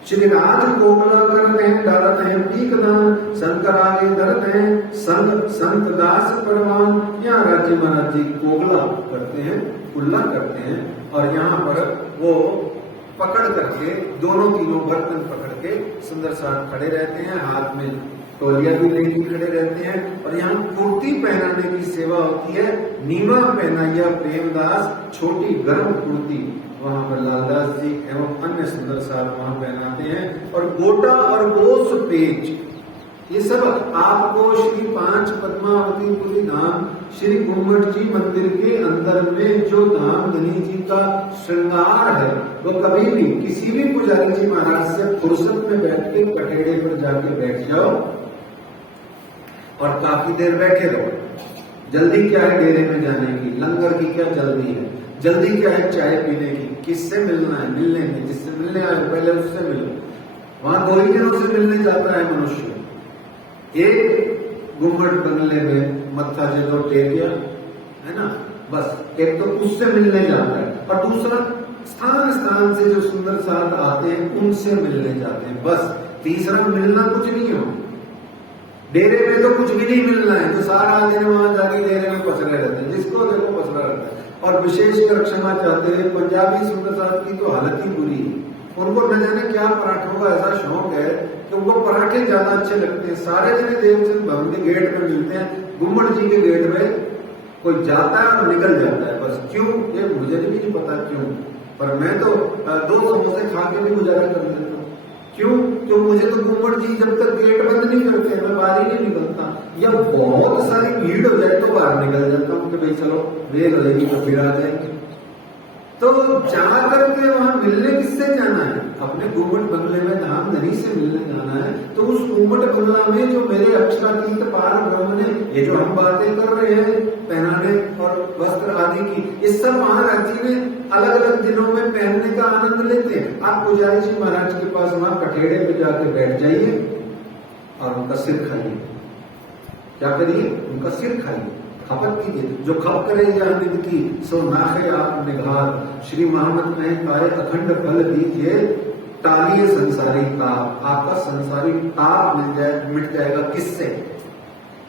श्री राज कोगला करते हैं, डालते हैं पीक दान, शंकर आगे धरते हैं संत दास परवान। यहाँ राज्य महाराज जी कोगला करते हैं, कुल्ला करते हैं, और यहाँ पर वो पकड़ करके दोनों तीनों बर्तन पकड़ के सुंदर साथ खड़े रहते हैं, हाथ में तौलिया भी लेके खड़े रहते हैं। और यहाँ कुर्ती पहनाने की सेवा होती है। नीमा पहनाइया प्रेमदास, छोटी गर्म कुर्ती वहां पर लालदास जी एवं अन्य सुंदर साथ वहां पहनाते हैं। और गोटा और गोस पेच, ये सब आपको श्री 5 पद्मावतीपुरी धाम श्री गुम्मट जी मंदिर के अंदर में जो धाम धनी जी का श्रृंगार है, वो कभी भी किसी भी पुजारी जी महाराज से फुर्सत में बैठ के कटेड़े पर जाके बैठ जाओ और काफी देर बैठे रहो। जल्दी क्या है डेरे में जाने की, लंगर की क्या जल्दी है, जल्दी क्या है चाय पीने की, किससे मिलना है, मिलने में जिससे मिलने आए पहले उससे मिलो। वहां 2 ही जनों से मिलने जाता है मनुष्य। एक गुम्मट बंगले में मत्था जलो टेक गया है ना, बस एक तो उससे मिलने जाता है, और दूसरा स्थान स्थान से जो सुंदर साथ आते हैं उनसे मिलने जाते हैं। बस तीसरा मिलना कुछ नहीं हो। डेरे में तो कुछ भी नहीं मिलना है, तो सारा दिन वहां जाके डेरे में पसरे रहते हैं, जिसको देखो पसरा रहता है। और विशेषकर क्षमा चाहते हैं, पंजाबी सुंदर साथ की तो हालत ही बुरी है। उनको न जाने क्या पराठों का ऐसा शौक है कि उनको पराठे ज्यादा अच्छे लगते हैं। सारे जने देवचंद भवन के गेट पे मिलते हैं, गुम्मट जी के गेट में कोई जाता है और निकल जाता है। बस क्यों, ये मुझे भी नहीं पता क्यों, पर मैं तो 2 समोसे खा के भी गुजारा कर देता हूँ। क्यों? क्यों मुझे तो गुम्मट जी जब तक गेट बंद नहीं करते मैं बाहर ही नहीं निकलता, या बहुत सारी भीड़ हो जाए तो बाहर निकल जाता हूँ कि भाई चलो देर हो जाएगी तो फिर आ जाएंगे। तो जाकर के वहां मिलने किससे जाना है? अपने घूमट बंगले में धाम धनी से मिलने जाना है। तो उस घूमट बंगला में जो मेरे अक्षरातीत पार ब्रह्म ने ये जो हम बातें कर रहे हैं पहनाने और वस्त्र आदि की, ये सब महाराज जी ने अलग अलग दिनों में पहनने का आनंद लेते हैं। आप पुजारी जी महाराज के पास वहां कठेड़े पे जाके बैठ जाइए और उनका सिर खाइए। क्या करिए? उनका सिर खाइए, खपत कीजिए। जो खप करे निध की सो नाखे आप निघात, श्री मोहम्मद में काय अखंड फल दीजिए, टालिए संसारी ताप। आपका संसारी ताप मिट जाएगा। किससे?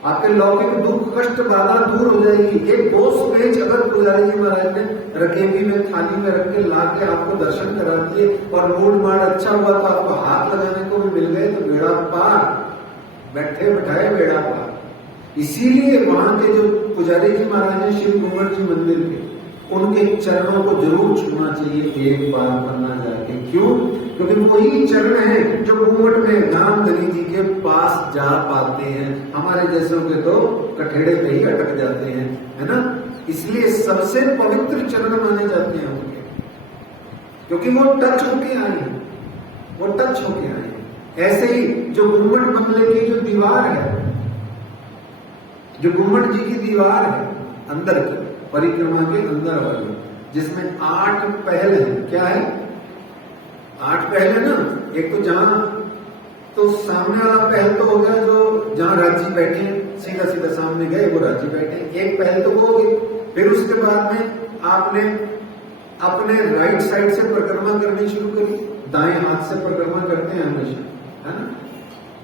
आपके लौकिक दुख कष्ट बाधा दूर हो जाएगी। एक 2 पेज अगर पुजारी जी महाराज ने रकेबी में थाली में रख के ला के आपको दर्शन करा दिए और मूड माड अच्छा हुआ तो आपको हाथ लगाने को भी मिल गए तो बेड़ा पार, बैठे बैठाए बेड़ा पार। इसीलिए वहां के जो पुजारी जी महाराज हैं श्री घूमट जी मंदिर के, उनके चरणों को जरूर छूना चाहिए एक बार पन्ना जाके। क्यों? क्योंकि वही चरण है जो घूमट में धाम धनी जी के पास जा पाते हैं। हमारे जैसों के तो कठेड़े पे ही अटक जाते हैं, है ना। इसलिए सबसे पवित्र चरण माने जाते हैं उनके, क्योंकि वो टच होके आए हैं, वो टच होके आए हैं। ऐसे ही जो घूमट बंगले की जो दीवार है, जो घूमट जी की दीवार है अंदर की, परिक्रमा के अंदर वाली, जिसमें 8 पहल है। क्या है? 8 पहल है ना। एक तो जहां तो सामने वाला पहल तो हो गया जो जहां राजी बैठे, सीधा सीधा सामने गए वो राजी बैठे, एक पहल तो वो होगी। फिर उसके बाद में आपने अपने राइट साइड से परिक्रमा करनी शुरू करी। दाएं हाथ से परिक्रमा करते हैं हमेशा, है ना।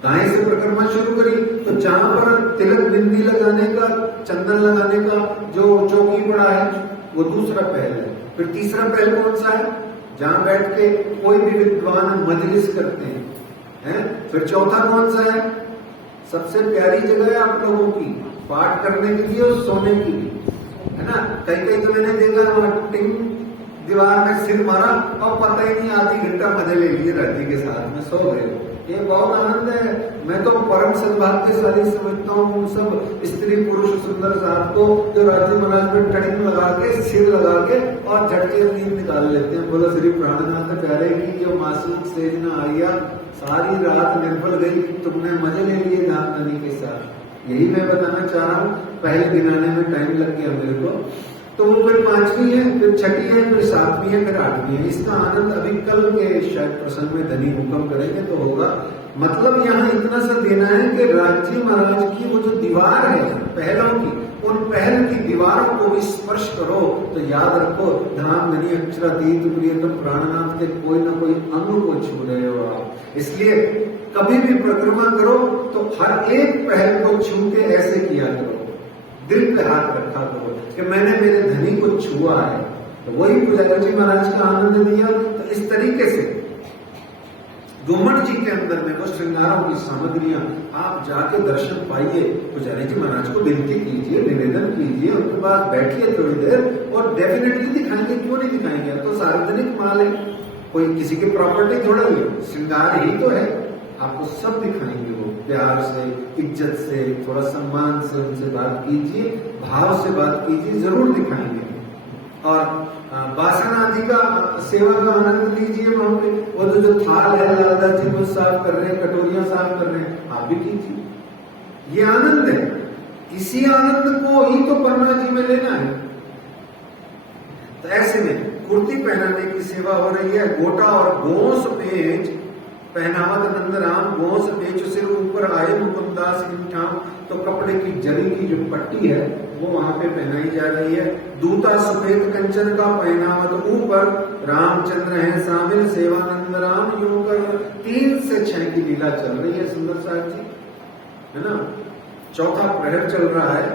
दाएं से परिक्रमा शुरू करी तो जहां पर तिलक बिंदी लगाने का, चंदन लगाने का जो चौकी पड़ा है वो दूसरा पहल है। फिर तीसरा पहल कौन सा है? जहां बैठ के कोई भी विद्वान मजलिस करते हैं। फिर चौथा कौन सा है? सबसे प्यारी जगह है आप लोगों की, पाठ करने के लिए और सोने के लिए, है ना। कई कई तो मैंने देखा टिंग दीवार में सिर मारा और पता ही नहीं, आधी घंटा मजे ले लिए राजी के साथ में, सो गए। ये बहुत आनंद है। मैं तो परम सद्भाग्यशाली समझता हूँ उन सब स्त्री पुरुष सुंदर साहब को जो राज्य महाराज में टड़िंग लगा के, सिर लगा के और झटके नींद निकाल लेते हैं। बोलो श्री प्राणनाथ प्यारे की जो मासूम सेज न आया, सारी रात निर्बल गई, तुमने मजे ले लिए धाम धनी के साथ। यही मैं बताना चाह रहा हूँ। पहले गिनाने में टाइम लग गया मेरे को, तो वो फिर 5वीं है, फिर 6ठी है, फिर 7वीं है, फिर 8वीं है। इसका आनंद अभी कल के शायद प्रसंग में धनी हुक्म करेंगे तो होगा। मतलब यहाँ इतना सा देना है कि राज्य महाराज की वो जो दीवार है पहलों की, उन पहल की दीवारों को भी स्पर्श करो तो याद रखो धाम धनी अक्षरातीत प्रियतम प्राणनाथ के कोई ना कोई अंग को छू रहे हो आप। इसलिए कभी भी परिक्रमा करो तो हर एक पहल को छू के ऐसे किया करो, दिल पे हाथ रखा करो कि मैंने मेरे धनी को छुआ है। तो वही पुजारी जी महाराज का आनंद दिया। तो इस तरीके से घूमट जी के अंदर में वो श्रृंगारों की सामग्रियां आप जाके दर्शन पाइए। पुजारी जी महाराज को विनती कीजिए, निवेदन कीजिए, उनके पास बैठिए थोड़ी देर और डेफिनेटली दिखाएंगे। क्यों नहीं दिखाएंगे? तो सार्वजनिक माल है, कोई किसी की प्रॉपर्टी थोड़ा ही, श्रृंगार ही तो है। आपको सब दिखाएंगे वो, प्यार से, इज्जत से, थोड़ा सम्मान से उनसे बात कीजिए, भाव से बात कीजिए, जरूर दिखाएंगे। और बासन आदि का सेवा का आनंद लीजिए। वहां पे वो जो थाल है लालदास जी को साफ कर रहे हैं, कटोरियां साफ कर रहे हैं, आप भी कीजिए। ये आनंद है। इसी आनंद को ही तो पन्ना जी में लेना है। तो ऐसे में कुर्ती पहनाने की सेवा हो रही है। गोटा और गोस पेच पहनावत नंद राम, गोस पेच सिर ऊपर आए मुकुंदास ठाम। तो कपड़े की जरी की जो पट्टी है वो वहां पे पहनाई जा रही है। दूता श्वेत कंचन का पहनावत ऊपर, रामचंद्र है शामिल सेवानंद राम यूं कर। 3 से 6 की लीला चल रही है सुंदर साहब जी, है ना। चौथा प्रहर चल रहा है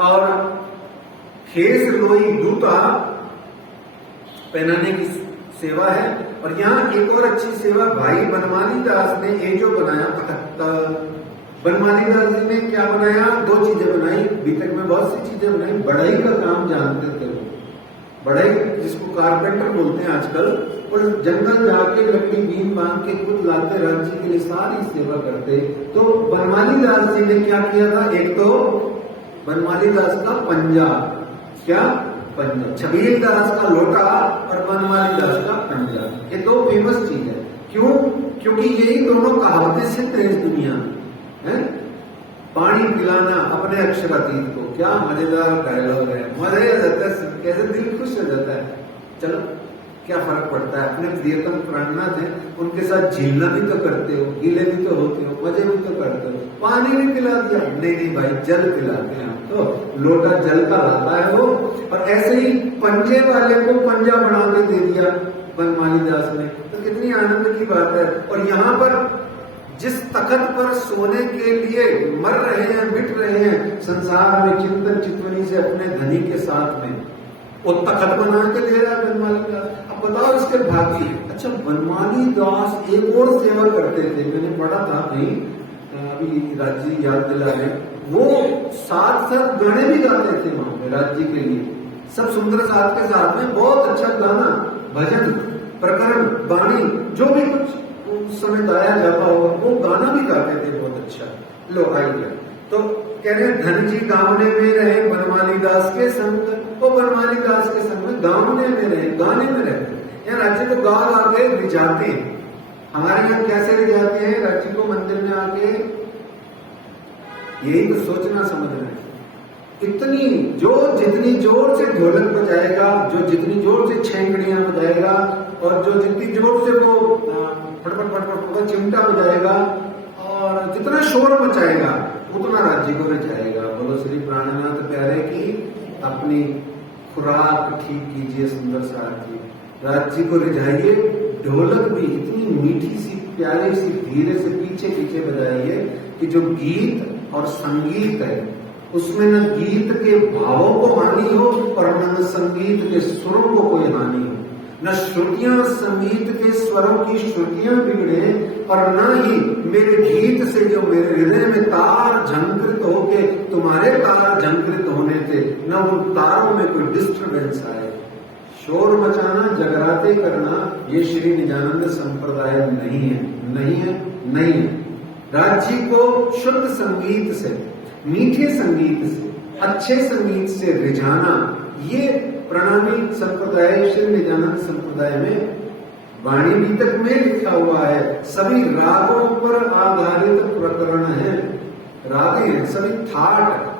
और खेस लोई दूता पहनाने की सेवा है। और यहाँ एक और अच्छी सेवा भाई बनमाली दास ने ये जो बनाया, बनमाली दास जी ने क्या बनाया? 2 चीजें बनाई। अभी तक में बहुत सी चीजें बनाई। बढ़ई का काम जानते थे वो, बढ़ई जिसको कारपेंटर बोलते हैं आजकल। और जंगल जाके लकड़ी बीम बांध के खुद लाते, राज्य के लिए सारी सेवा करते। तो बनमाली दास जी ने क्या किया था? एक तो बनमाली दास का पंजा, क्या पंजा, छबील दास का लोटा और बनमाली दास का पंजा, ये दो फेमस चीज है। क्यों? क्योंकि यही दोनों कहावतें सिद्ध है इस दुनिया में। पानी पिलाना अपने अक्षरातीत को, क्या मजेदार डायलॉग है, मजा आ जाता है, कैसे दिल खुश हो जाता है। चलो क्या फर्क पड़ता है, अपने प्रियतम प्राणनाथ हैं, उनके साथ झीलना भी तो करते हो, गीले भी तो होते हो, मजे भी तो करते हो, पानी भी पिला दिया, नहीं भाई जल पिलाते हैं हम तो, लोटा जल का लाता है वो। और ऐसे ही पंजे वाले को पंजा बना के दे दिया बनमाली दास ने, तो कितनी आनंद की बात है। और यहाँ पर जिस तखत पर सोने के लिए मर रहे हैं, मिट रहे हैं संसार में चिंतन चितवनी से अपने धनी के साथ में, वो तखत बना के दे रहा है बनमाली दास। अब बताओ इसके भाग्य। अच्छा, बनमाली दास एक और सेवा करते थे, मैंने पढ़ा था कहीं, अभी राज्य याद दिला रहे, वो साथ साथ गाने भी गाते थे वहां पे राज्य के लिए, सब सुंदर साथ के साथ में बहुत अच्छा गाना, भजन, प्रकरण, वाणी, जो भी कुछ उस समय गाया जाता होगा वो गाना भी गाते थे बहुत अच्छा। लो आइडिया तो कह रहे हैं, धन जी गावने में रहे बनमाली दास के संग, वो बनमाली दास के संग में गावने में रहे, गाने में रहते। यहाँ राज्य को गा गा के रिझाते हैं। हमारे यहाँ कैसे रिझाते हैं राज्य को मंदिर में आके, यही तो सोचना समझना है। इतनी जो जितनी जोर से ढोलक बजाएगा, जो जितनी जोर से छेंगड़ियां बजाएगा, और जो जितनी जोर से वो फटफट फटफट चिमटा बजाएगा और जितना शोर मचाएगा उतना राज्य को रिझाएगा। बोलो श्री प्राणनाथ प्यारे की अपनी खुराक ठीक कीजिए सुंदर साथी, राज्य को रिझाइए। ढोलक भी इतनी मीठी सी प्यारी सी धीरे से पीछे पीछे बजाइए कि जो गीत और संगीत है उसमें न गीत के भावों को हानि हो और न संगीत के सुरों को कोई हानि हो, न श्रुतियां संगीत के स्वरों की श्रुतियां बिगड़े, और न ही मेरे गीत से जो मेरे हृदय में तार झंकृत होके तुम्हारे तार झंकृत होने थे, न उन तारों में कोई डिस्टर्बेंस आए। शोर मचाना, जगराते करना, ये श्री निजानंद संप्रदाय नहीं है, नहीं है, नहीं है। राज्य को शुद्ध संगीत से, मीठे संगीत से, अच्छे संगीत से रिझाना, ये प्रणामी संप्रदाय श्री निजानंद संप्रदाय में वाणी गीतक में लिखा हुआ है। सभी रागों पर आधारित प्रकरण है, रागे हैं सभी,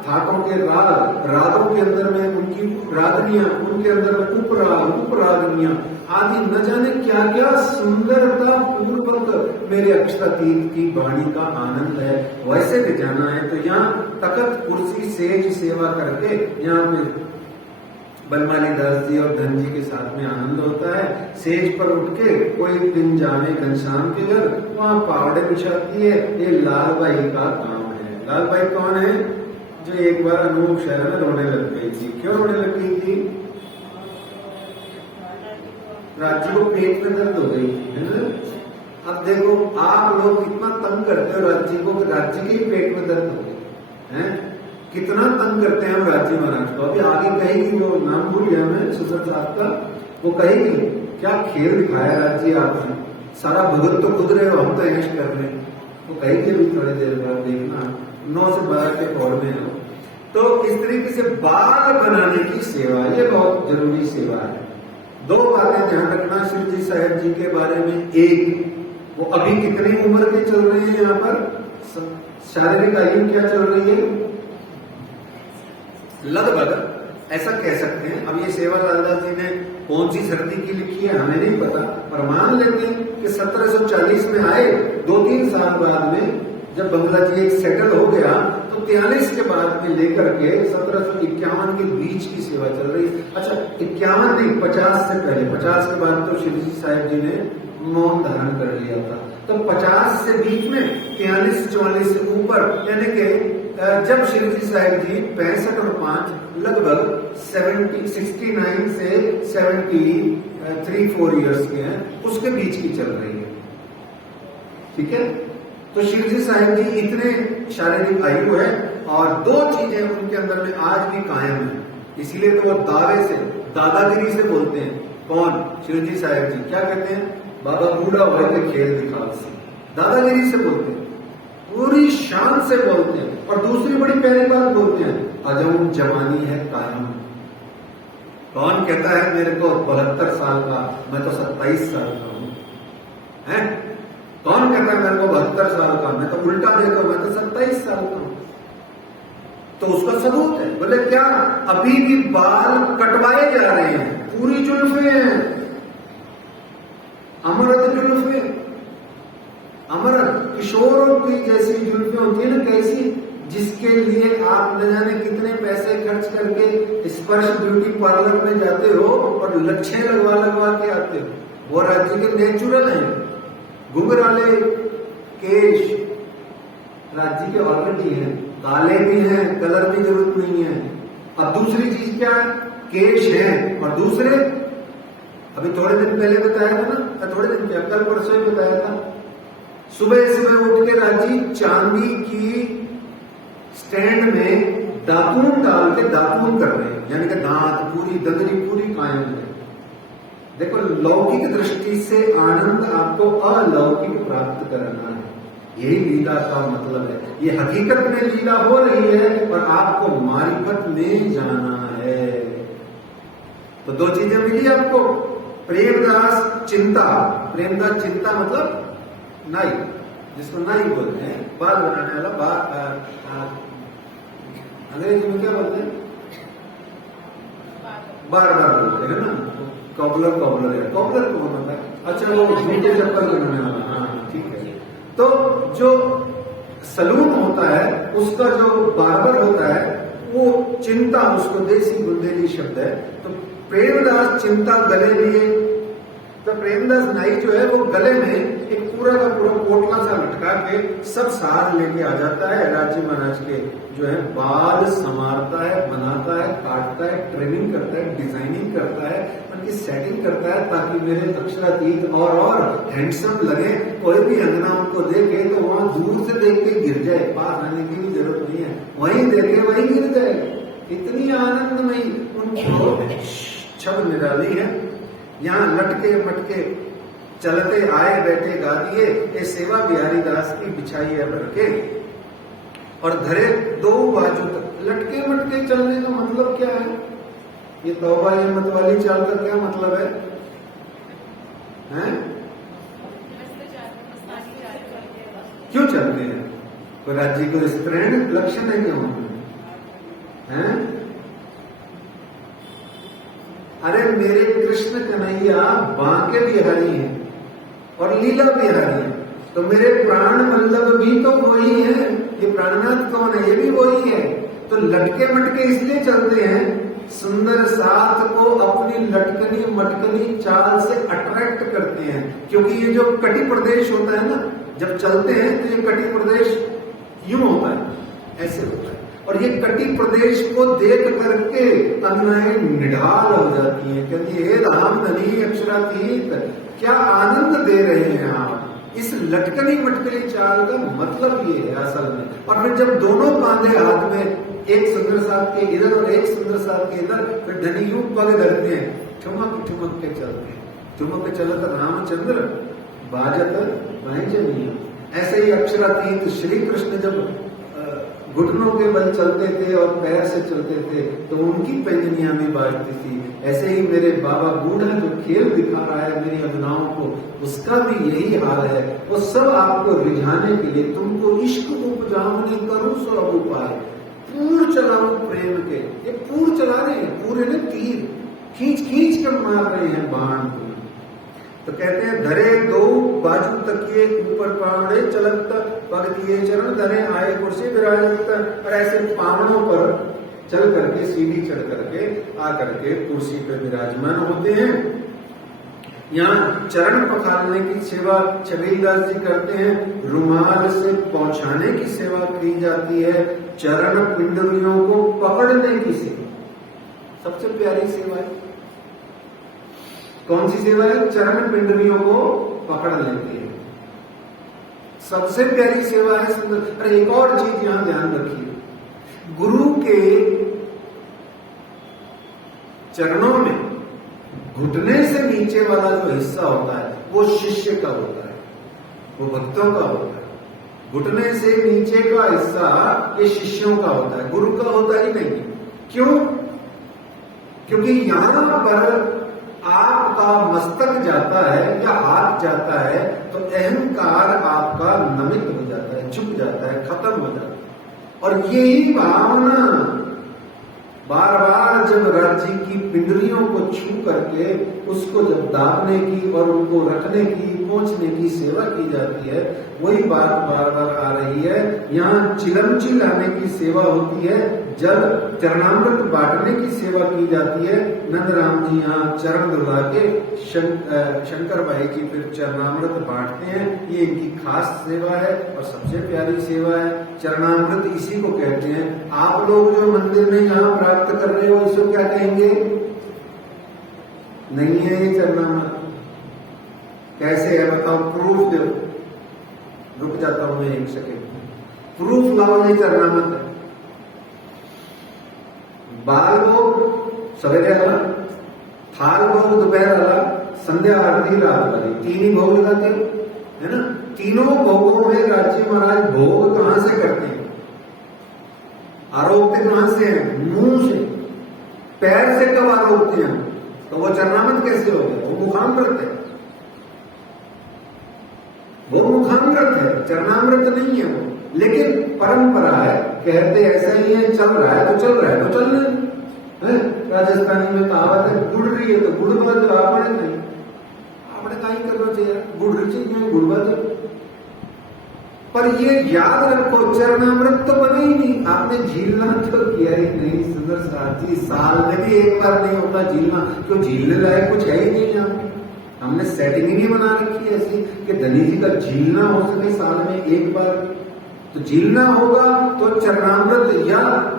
थाटों के राग, रागों के अंदर में उनकी रागनियां, उनके अंदर में उपराग, उपरागनियां आदि, न जाने क्या क्या सुंदरता पूर्वक मेरे अक्षरातीत की वाणी का आनंद है। वैसे भी जाना है तो यहाँ तखत कुर्सी सेज सेवा करके यहाँ पे बनमाली दास जी और धन जी के साथ में आनंद होता है। सेज पर उठ के कोई दिन जाने घनश्याम के घर, वहां पावड़े बिछाती है, ये लाल भाई का काम है। लाल भाई कौन है? जो एक बार अनूप शहर में रोने लग गई थी। क्यों रोने लग गई थी? राज्य को पेट में दर्द हो गई है ना। अब देखो आप लोग कितना तंग करते हो राज्य को, राज्य के ही पेट में दर्द हो गई है, कितना तंग करते हैं हम राज्य महाराज को। अभी आगे कहेगी, वो नाम भूल गया मैं सुसर साहब का, वो कहेगी क्या खेल दिखाया राज्य आपने, सारा भगत तो खुद रहे हो, हम तो ऐश कर रहे हैं। वो कहेगी अभी थोड़ी देर बाद, देखना 9 से 12 के पौड़ में हो। तो इस तरीके से बाल बनाने की सेवा, ये बहुत जरूरी सेवा है। 2 बातें ध्यान रखना शिव जी साहब जी के बारे में। एक, वो अभी कितनी उम्र के चल रहे हैं, यहाँ पर शारीरिक आयु क्या चल रही है? लगभग ऐसा कह सकते हैं। अब ये सेवा लालदास जी ने कौन सी सर्दी की लिखी है हमें नहीं पता, पर मान लेते हैं कि 1740 में आए, 2-3 साल बाद में जब बंगला जी एक सेटल हो गया, तो 43 के बाद में लेकर के 1751 के बीच की सेवा चल रही है। अच्छा 51 नहीं, 50 से पहले, 50 के बाद तो शिव जी साहब जी ने मौन धारण कर लिया था। तो 50 से बीच में 43-44 से ऊपर, यानी कि जब शिवजी साहब जी 65 और 5 लगभग 69 से 73-4 इयर्स के हैं, उसके बीच की चल रही है। ठीक है, तो शिवजी साहब जी इतने शारीरिक आयु है और 2 चीजें उनके अंदर में आज भी कायम है। इसीलिए तो वो दावे से, दादागिरी से बोलते हैं। कौन? शिवजी साहब जी क्या कहते हैं? बाबा बूढ़ा हो के खेल दिखाओ से, दादागिरी से बोलते हैं, पूरी शान से बोलते हैं। और दूसरी बड़ी प्यारी बात बोलते हैं, अजम जवानी है कायम। कौन कहता है मेरे को 72 साल का, मैं तो 27 साल का हूं? हैं? कौन कहता है मेरे को 72 साल का, मैं तो उल्टा देखो, मैं तो 27 साल का हूं। तो उसका सबूत है। बोले क्या? अभी भी बाल कटवाए जा रहे हैं, पूरी जुल्फे हैं, अमरत जुल्फे, अमरत किशोरों की जैसी जुल्फे होती है ना, कैसी, जिसके लिए आप न जाने कितने पैसे खर्च करके स्पर्श ब्यूटी पार्लर में जाते हो और लच्छे लगवा लगवा के आते हो। वो राज्य के नेचुरल हैं, घुंघराले केश राज्य के ऑलरेडी हैं, काले भी हैं, कलर की जरूरत नहीं है। अब दूसरी चीज क्या है? केश है, और दूसरे अभी थोड़े दिन पहले बताया था ना, थोड़े दिन क्या, कल परसों ही बताया था, सुबह सुबह उठ के राजी चांदी की स्टैंड में दातून डाल के दातून कर रहे हैं, यानी कि दांत पूरी दंदरी पूरी कायम है। देखो, लौकिक दृष्टि से आनंद आपको अलौकिक प्राप्त करना है, यही लीला का मतलब है। ये हकीकत में लीला हो रही है और आपको मारिफत में जाना है। तो दो चीजें मिली आपको, प्रेमदास चिंता, प्रेमदास चिंता मतलब नाई, जिसको नाई बोलते हैं, बाल बनाने वाला, अंग्रेजी में क्या बोलते हैं? बार बार बोलते हैं ना, कॉबलर, कॉबलर है, कॉबलर कौन होता है? अच्छा, वो जूते चप्पल बनाने वाला, हाँ ठीक है। तो जो सलून होता है, उसका जो बार्बर होता है, वो चिंता, उसको देसी बुंदेली शब्द है। तो प्रेमदास चिंता गले लिए, तो प्रेमदास नाई जो है वो गले में एक पूरा का पूरा पोटला सा लटका के सब सार लेके आ जाता है। राजी महाराज के जो है बाल संवारता है, बनाता है, काटता है, ट्रिमिंग करता है, डिजाइनिंग करता है, उनकी सेटिंग करता है, ताकि मेरे अक्षरातीत और हैंडसम लगे। कोई भी अंगना उनको देखे तो वहां दूर से देख के गिर जाए, पास आने की भी जरूरत नहीं है, वहीं देखे वहीं गिर जाए। इतनी आनंदमयी उनको छब निराली है। यहाँ लटके मटके चलते आए बैठे गा दिए, ये सेवा बिहारी दास की बिछाई है भर के, और धरे दो बाजू तक। लटके मटके चलने का मतलब क्या है? ये तौबा ये मत वाली चाल का क्या मतलब है? हैं? क्यों चलते हैं? तो राज्य को स्त्रीण लक्षण है क्यों? हैं? अरे मेरे कृष्ण कन्हैया बांके बिहारी हैं और लीला बिहारी है, तो मेरे प्राण वल्लभ भी तो वही है। ये प्राणनाथ कौन है? ये भी वही है। तो लटके मटके इसलिए चलते हैं, सुंदर साथ को अपनी लटकनी मटकनी चाल से अट्रैक्ट करते हैं। क्योंकि ये जो कटी प्रदेश होता है ना, जब चलते हैं तो ये कटी प्रदेश यूं होता है, ऐसे होता है, और ये कटी प्रदेश को देख करके अग्नाएं निढाल हो जाती हैं, कहती हे राम नली अक्षरातीत, क्या आनंद दे रहे हैं आप। इस लटकनी मटकनी चाल का मतलब ये है असल में। और फिर जब दोनों बांधे हाथ में, एक सुंदर साथ के इधर और एक सुंदर साथ के इधर, फिर धनी पग धरते हैं, ठुमक ठुमक के चलते हैं। ठुमक के चलत रामचंद्र बाजत पैंजनिया। ऐसे ही अक्षरातीत श्री कृष्ण जब घुटनों के बल चलते थे और पैर से चलते थे तो उनकी पैंजनियां भी बाजती थी। ऐसे ही मेरे बाबा बूढ़ा जो खेल दिखा रहा है मेरी अगनाओं को, उसका भी यही हाल है। वो सब आपको रिझाने के लिए, तुमको इश्क उपजाने करूं सो अब उपाय, पूर चलाओ प्रेम के। ये पूर चला रहे हैं, पूरे ने तीर खींच खींच कर मार रहे हैं बाण को। तो कहते हैं धरे दो बाजू तकिए ऊपर पावड़े चलत पग दिए चरण धरे आए कुर्सी विराजत। और ऐसे पावड़ों पर चल करके, सीढ़ी चढ़ करके आ करके कुर्सी पे विराजमान होते हैं। यहाँ चरण पखालने की सेवा छबीलदास जी करते हैं, रुमाल से पहुंचाने की सेवा की जाती है, चरण पिंडलियों को पकड़ने की सेवा सबसे प्यारी सेवा है। कौन सी सेवा है? चरण पिंडलियों को पकड़ लेती है, सबसे प्यारी सेवा है, सुंदर। अरे एक और चीज यहां ध्यान रखिए, गुरु के चरणों में घुटने से नीचे वाला जो हिस्सा होता है वो शिष्य का होता है, वो भक्तों का होता है। घुटने से नीचे का हिस्सा ये शिष्यों का होता है, गुरु का होता ही नहीं। क्यों? क्योंकि यहां पर आपका मस्तक जाता है या हाथ जाता है तो अहंकार आपका नमित हो जाता है, झुक जाता है, खत्म हो जाता है। और यही भावना बार बार जब राज्य की पिंडलियों को छू करके उसको जब दाबने की और उनको रखने की, पहुंचने की सेवा की जाती है, वही बात बार बार आ रही है। यहाँ चिलमची लाने की सेवा होती है, जब चरणामृत बांटने की सेवा की जाती है। नंदराम जी यहाँ चरण धुला के शंकर भाई जी फिर चरणामृत बांटते हैं। ये इनकी खास सेवा है और सबसे प्यारी सेवा है। चरणामृत इसी को कहते हैं। आप लोग जो मंदिर में यहाँ प्राप्त कर रहे हो इसको क्या कहेंगे? नहीं है ये चरणामृत। कैसे है बताओ? प्रूफ दो। रुक जाता हूं मैं एक सेकेंड, प्रूफ लाओ। ये चरणामृत है। बाल भोग सवेरे वाला, थाल भोग दोपहर वाला, संध्या आरती रात वाली, तीन ही भोग लगाते हो, है ना? तीनों भोगों में राजी महाराज भोग कहां से करते हैं? आरोपते कहां से हैं? मुंह से। पैर से कब आरोपते हैं? तो वो चरणामृत कैसे हो गया? वो मुखामृत है, वो मुखामृत है, चरणामृत नहीं है वो। लेकिन परंपरा है, कहते ऐसा ही है, चल रहा है तो चल रहा है तो चल रहा है। राजस्थानी में कहावत है, गुड़ रही है तो गुड़ बात आपने नहीं, आपने कहीं करना चाहिए, गुड़ रही चाहिए, गुड़ बात। पर ये याद रखो, चरणामृत तो बने ही नहीं, आपने झीलना तो किया ही नहीं। सुंदर साथ जी, साल में भी एक बार नहीं होता झीलना, क्यों? झीलने लायक कुछ है ही नहीं यहाँ। हमने सेटिंग ही नहीं बना रखी है ऐसी कि धनी जी का झीलना हो सके साल में एक बार। तो झीलना होगा तो चरणामृत या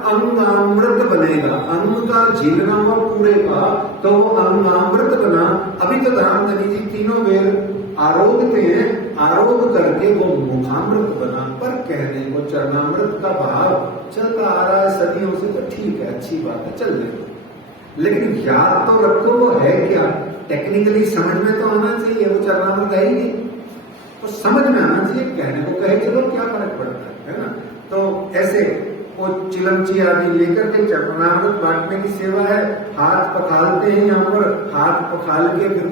अंगामृत बनेगा। अंग का झीलना हुआ पूरे का तो वो अंगामृत बना। अभी तो धाम धनी जी तीनों वेद आरोगते हैं, आरोग करके वो मुखामृत बना। पर कहने को चरणामृत का भाव चलता आ रहा है सदियों से, तो ठीक है, अच्छी बात है, चल रही। लेकिन याद तो रखो वो है क्या, टेक्निकली समझ में तो आना चाहिए। वो चरणामृत है ही नहीं तो समझ में आना चाहिए। कहने को कहे चलो क्या फर्क पड़ता है ना? तो ऐसे वो चिलमची आदि लेकर के चरणामृत बांटने की सेवा है। हाथ पखालते हैं, यहाँ पर हाथ पखाल के फिर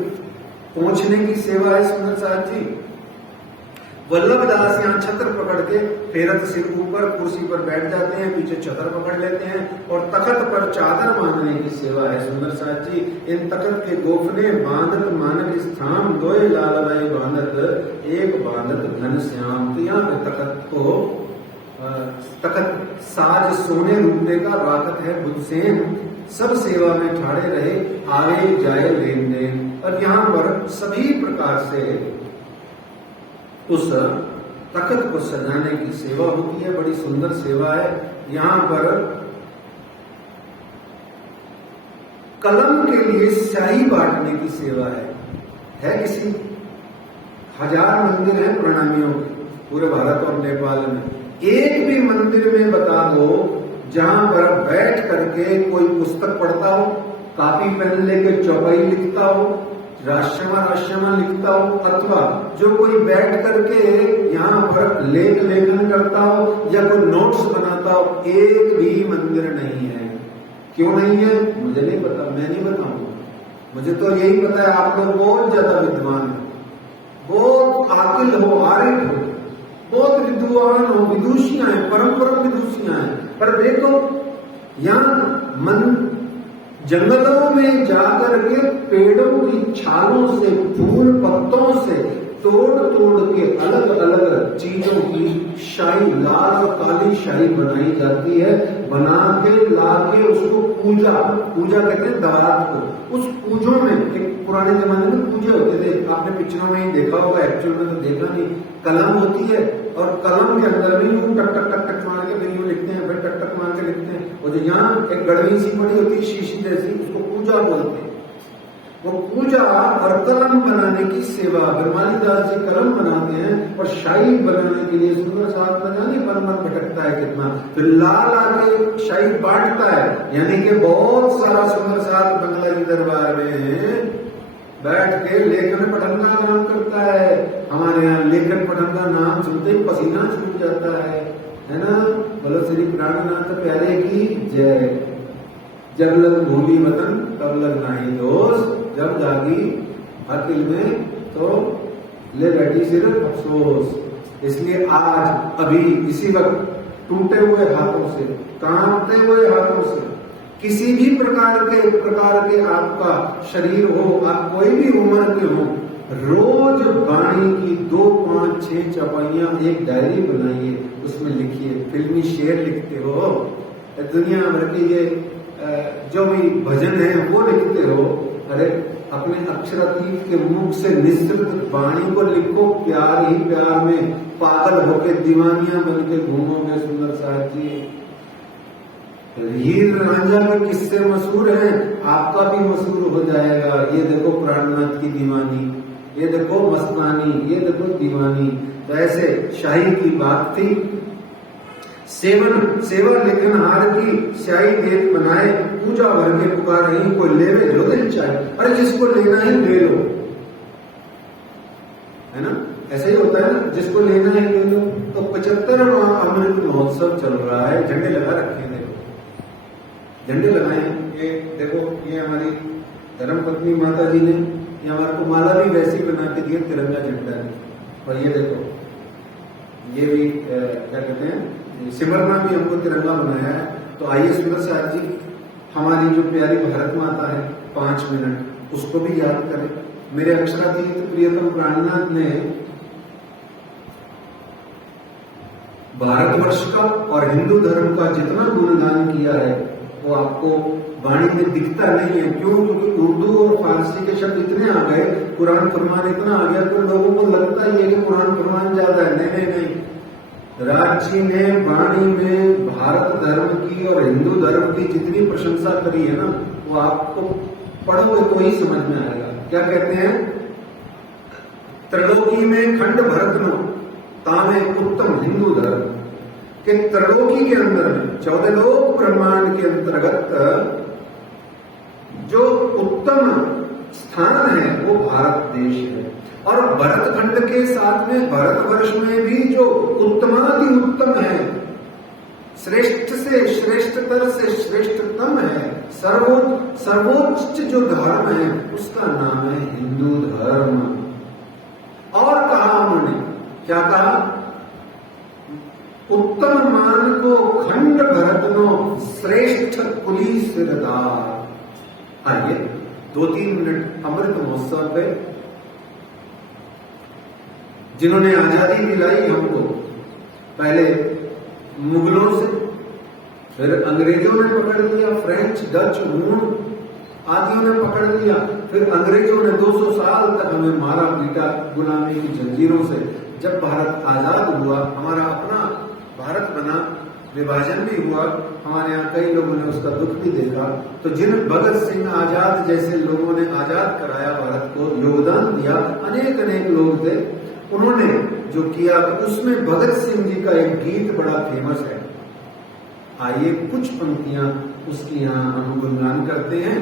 पहुंचने की सेवा है। सुंदर साहब जी वल्लभ दास यहाँ छत्र पकड़ के फेरत सिर ऊपर कुर्सी पर बैठ जाते हैं, पीछे छतर पकड़ लेते हैं और तखत पर चादर बांधने की सेवा है। सुंदर साहब जी इन तखत के गोफने बांधत मानक स्थान, दोए लाल भाई बांधत एक बांधत घन श्याम। तो यहाँ पे तखत को तखत साज सोने रुपये का राखत है बुद्धसेन, सब सेवा में ठाड़े रहे, आवे जाए लेन देन। और यहाँ पर सभी प्रकार से उस तखत को सजाने की सेवा होती है। बड़ी सुंदर सेवा है। यहाँ पर कलम के लिए स्याही बांटने की सेवा है किसी 1000 मंदिर है प्रणामियों के पूरे भारत और नेपाल में। एक भी मंदिर में बता दो जहां पर बैठ करके कोई पुस्तक पढ़ता हो, कापी पेन लेके चौपाई लिखता हो, राष्ट्रमा लिखता हो, अथवा जो कोई बैठ करके यहाँ पर लेख लेखन करता हो या कोई नोट्स बनाता हो, एक भी मंदिर नहीं है। क्यों नहीं है मुझे नहीं पता, मैं नहीं बताऊंगा। मुझे तो यही पता है आप लोग बहुत ज्यादा विद्वान है, बहुत आकिल हो, आरिफ हो, बहुत विद्वान हो, विदुषियां हैं, परम विदुषियां हैं। पर देखो यहाँ जंगलों में जाकर के पेड़ों की छालों से, फूल पत्तों से तोड़ के अलग अलग चीजों की शाही, लाल और काली शाही बनाई जाती है। बना के ला के उसको पूजा कहते हैं दवात को। उस पूजों में एक पुराने जमाने में पूजे होते थे, आपने पिक्चरों में ही देखा होगा, एक्चुअल में तो देखा नहीं। कलम होती है और कलम के अंदर भी यूं टक टक टक टक मार के फिर यूं लिखते हैं, फिर टक टक मार के लिखते हैं। और जो यहाँ एक गड़वी सी पड़ी होती है शीशी जैसी, उसको पूजा बोलते हैं। वो पूजा और कलम बनाने की सेवा ब्रह्मानी दास जी कलम बनाते हैं और शाही बनाने के लिए सुंदर साथ न जाने पर मन भटकता है कितना। फिर लाल आके शाही बांटता है, यानी कि बहुत सारा सुंदर साथ बंगला जी दरबार में बैठ के लेखन पठन का काम करता है। हमारे यहाँ लेखन पठन का नाम सुनते ही पसीना छूट जाता है ना? बोलो श्री प्राणनाथ प्यारे की जय। जब लग भूमि वतन तब लग नाही दोष, जब जागी अकिल में तो ले बैठी सिर्फ अफसोस। इसलिए आज अभी इसी वक्त टूटे हुए हाथों से, कांपते हुए हाथों से, किसी भी प्रकार के आपका शरीर हो, आप कोई भी उम्र के हो, रोज वाणी की 2, 5, 6 चौपाइयां एक डायरी बनाइए, उसमें लिखिए। फिल्मी शेर लिखते हो, दुनिया भर की ये जो भी भजन है वो लिखते हो, अरे अपने अक्षरातीत के मुख से निसृत वाणी को लिखो। प्यार ही प्यार में पागल होके दीवानियां बन के घूमोगे सुंदर साहब जी। हीर रांझा के किस्से मशहूर हैं, आपका भी मशहूर हो जाएगा। ये देखो प्राणनाथ की दीवानी, ये देखो मस्तानी, ये देखो दीवानी। तो ऐसे शाही की बात थी। सेवा लेखनहार की स्याही देत बनाए, पूजा भर के पुकार रही, कोई लेवे जो दिल चाहे। अरे जिसको लेना ही ले लो, है ना? ऐसे ही होता है ना, जिसको लेना है ले लो। तो 75वां अमृत महोत्सव चल रहा है, झंडे लगा रखे हैं, देखो झंडे लगाए हैं। ये देखो, ये हमारी धर्मपत्नी माता जी ने ये हमारे को माला भी वैसी बना के दी, तिरंगा झंडा है। और ये देखो, ये भी क्या कहते हैं, सिमरना भी हमको तिरंगा बनाया है। तो आइए सुंदर साहब जी, हमारी जो प्यारी भारत माता है, 5 मिनट उसको भी याद करें। मेरे अक्षरातीत प्रियतम प्राणनाथ ने भारतवर्ष का और हिंदू धर्म का जितना गुणगान किया है वो आपको वाणी में दिखता नहीं है। क्यों? क्योंकि उर्दू और फारसी के शब्द इतने आ गए, कुरान फरमान इतना आ गया, तो लोगों को लगता ही है कि कुरान फरमान ज्यादा है। नहीं नहीं नहीं, राज जी ने वाणी में भारत धर्म की और हिंदू धर्म की जितनी प्रशंसा करी है ना, वो आपको पढ़ोगे तो ही समझ में आएगा। क्या कहते हैं? त्रैलोकी में खंड भरतनो तामे उत्तम हिंदू धर्म के त्रैलोकी के अंदर में 14 लोक ब्रह्मांड के अंतर्गत जो उत्तम स्थान है वो भारत देश है। और भरत खंड के साथ में भारतवर्ष में भी जो उत्तमादि उत्तम है, श्रेष्ठ से श्रेष्ठतर से श्रेष्ठतम है, सर्वोच्च जो धर्म है उसका नाम है हिंदू धर्म। और कहा उन्होंने, क्या कहा? उत्तम मान को खंड भरतनो श्रेष्ठ कुली सिरदार। आइए 2-3 मिनट अमृत महोत्सव पे, जिन्होंने आजादी दिलाई हमको, पहले मुगलों से, फिर अंग्रेजों ने पकड़ लिया, फ्रेंच, डच, मून आदियों ने पकड़ लिया, फिर अंग्रेजों ने 200 साल तक हमें मारा पीटा गुलामी की जंजीरों से। जब भारत आजाद हुआ, हमारा अपना भारत बना, विभाजन भी हुआ, हमारे यहाँ कई लोगों ने उसका दुख भी देखा। तो जिन भगत सिंह आजाद जैसे लोगों ने आजाद कराया भारत को, योगदान दिया, अनेक अनेक लोग थे, उन्होंने जो किया, तो उसमें भगत सिंह जी का एक गीत बड़ा फेमस है। आइए कुछ पंक्तियां उसकी यहाँ हम गुणगान करते हैं।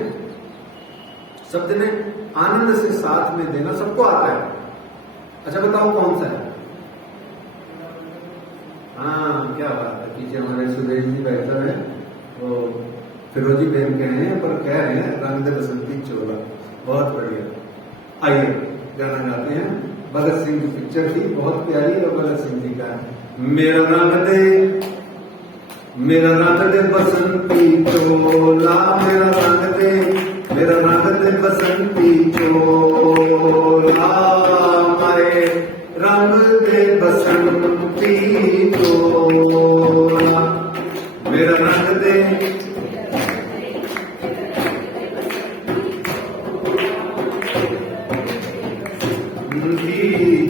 शब्द ने आनंद से साथ में देना सबको आता है। अच्छा बताओ कौन सा है? हाँ, क्या बात है, पीछे हमारे सुरेश जी बैठा है, वो फिरोजी पहन के हैं पर कह रहे हैं रंग दे बसंती चोला। बहुत बढ़िया। आइए गाना गाते हैं। भगत सिंह की पिक्चर थी, बहुत प्यारी, और भगत सिंह जी का मेरा रंग दे बसंती चोला, मेरा रंग दे बसंती चोला, मारे रंग दे बसंती चोला, मेरा रंग दे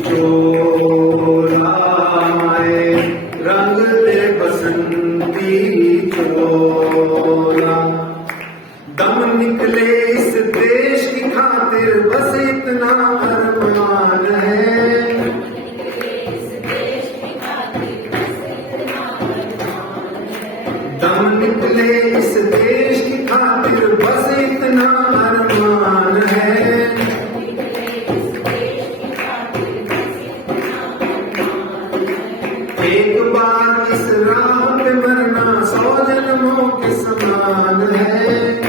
चोला, मारे रंग दे बसंती चोला। दम निकले इस देश की खातिर बस इतना अरमान है, दम निकले इस देश की खातिर बस इतना अरमान है। एक बार इस राह पे मरना 100 जन्मों के समान है।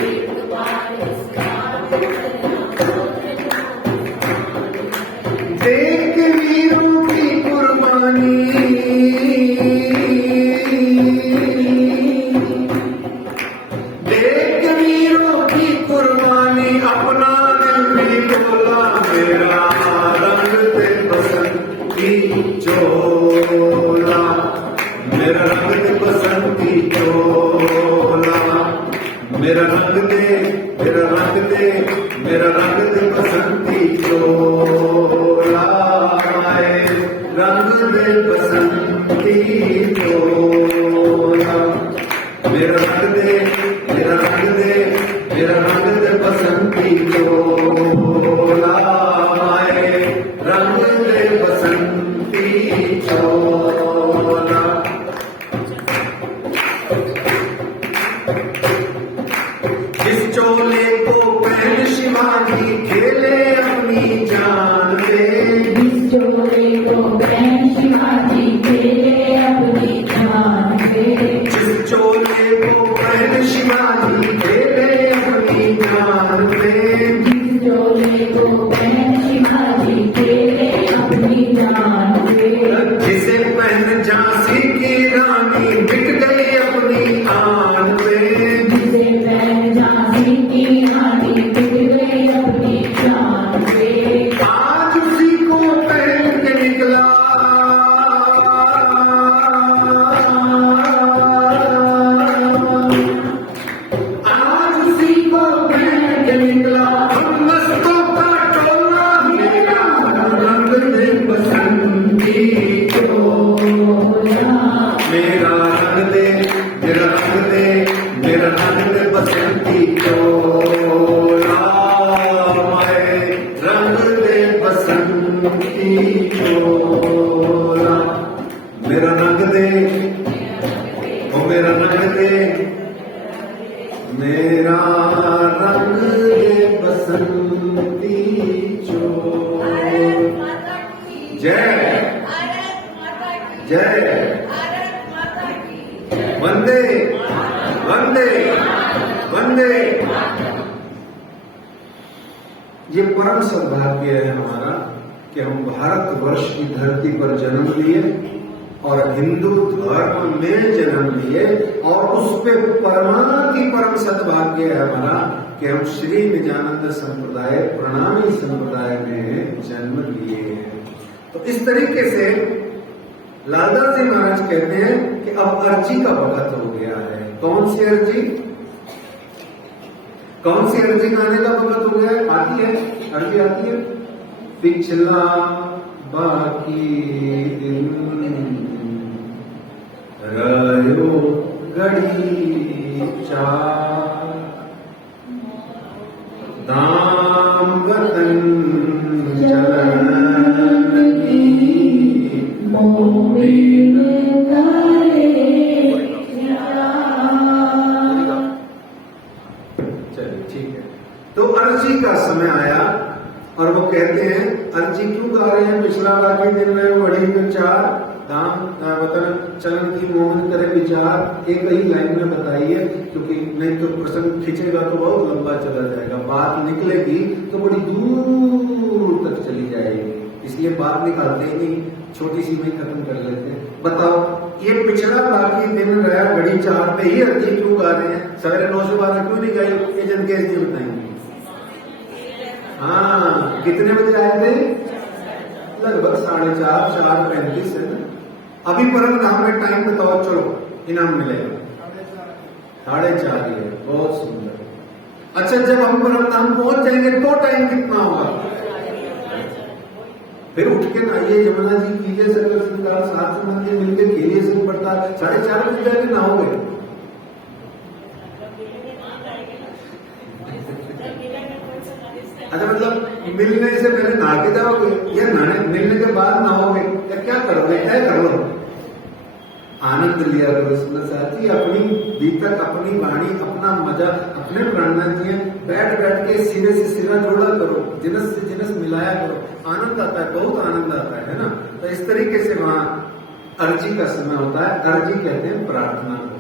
मेरा रंग दे बसंती चोला, मेरा रंग दे, मेरा रंग दे, मेरा रंग दे बसंती चोला, रंग दे बसंती चोला, मेरा रंग दे, मेरा रंग दे, मेरा रंग दे बसंती चोला, रंग दे बसंती चोला। इस चोले को पहन शिवाजी खेले अपनी जान पे, इस चोले को पहन शिवाजी खेले अपनी जान पे, इस चोले को पहन शिवाजी खेले अपनी जान पे, इस चोले को पहन शिवाजी खेले अपनी जान पे, जिसे पहन झांसी की रानी बिक गई अपनी आन पे, जिसे पहन झांसी की रानी बिक गई अपनी जान पे, आज उसी को पहन के निकला, आज उसी को पहन के निकला हम मस्तों का टोला, मेरा रंग दे बसंती चोला, मेरा रंग दे, मेरा रंग दे, मेरा रंग दे बसंती चोला, माए रंग दे बसंती चोला, मेरा रंग दे, ओ मेरा रंग दे, मेरा रंग दे बसंती चोला। जय जय वंदे वंदे वंदे। ये परम सौभाग्य है हमारा कि हम भारतवर्ष की धरती पर जन्म लिए और हिंदू धर्म में जन्म लिए, और उस पे परमाति परम सद्भाग्य है हमारा कि हम श्री निजानंद संप्रदाय प्रणामी संप्रदाय में जन्म लिए हैं। तो इस तरीके से लालदास जी महाराज कहते हैं कि अब अर्जी का वक्त हो गया है। कौन सी अर्जी? कौन सी अर्जी गाने का वक्त हो गया है? आती है अर्जी, आती है। पिछला बाकी दिन रयो घड़ी चार, दाम गतन चलन की मोबिन करे चलिए ठीक है। तो अर्जी का समय आया और वो कहते हैं अर्जी क्यों गा रहे हैं? पिछला बाकी दिन में बड़ी विचार दाम वतन चलन की मोहन करे विचार, एक ही लाइन में बताइए, क्योंकि नहीं तो प्रसंग खींचेगा तो बहुत लंबा चला जाएगा, बात निकलेगी तो बड़ी दूर तक चली जाएगी, इसलिए बात निकालते ही नहीं, छोटी सी में खत्म कर लेते हैं। बताओ ये पिछला बाकी दिन रहा घड़ी चार पे ही अर्जी क्यों गा रहे हैं? 9:30 से 12 क्यों नहीं गाई? ये जनकेश जी बताएंगे। हाँ, कितने बजे आए थे? लगभग 4:30, 4:35 है ना। अभी परम धाम में टाइम बताओ, चलो इनाम मिलेगा। 4:30 ही है, बहुत सुंदर। अच्छा, जब हम परम धाम पहुंच जाएंगे तो टाइम कितना होगा? फिर उठ के नहाइए, यमुना जी कीजिए, सकल श्रृंगार, सात मंदिर मिलकर खेलिए, सिंह पड़ता 4:30 बजे जाके नहाओगे। अच्छा, मतलब मिलने से पहले नहा के जाओगे या नहाने मिलने के बाद नहाओगे या क्या करोगे? तय कर लो। आनंद लिया करो सुंदर साथी, अपनी भीतर अपनी वाणी, अपना मजा, अपने प्राणनाथ जी बैठ बैठ के सिरे से सिरा जोड़ा करो, जिनस से जिनस मिलाया करो, आनंद आता है, बहुत आनंद आता है ना। तो इस तरीके से वहां अर्जी का समय होता है। अर्जी कहते हैं प्रार्थना को,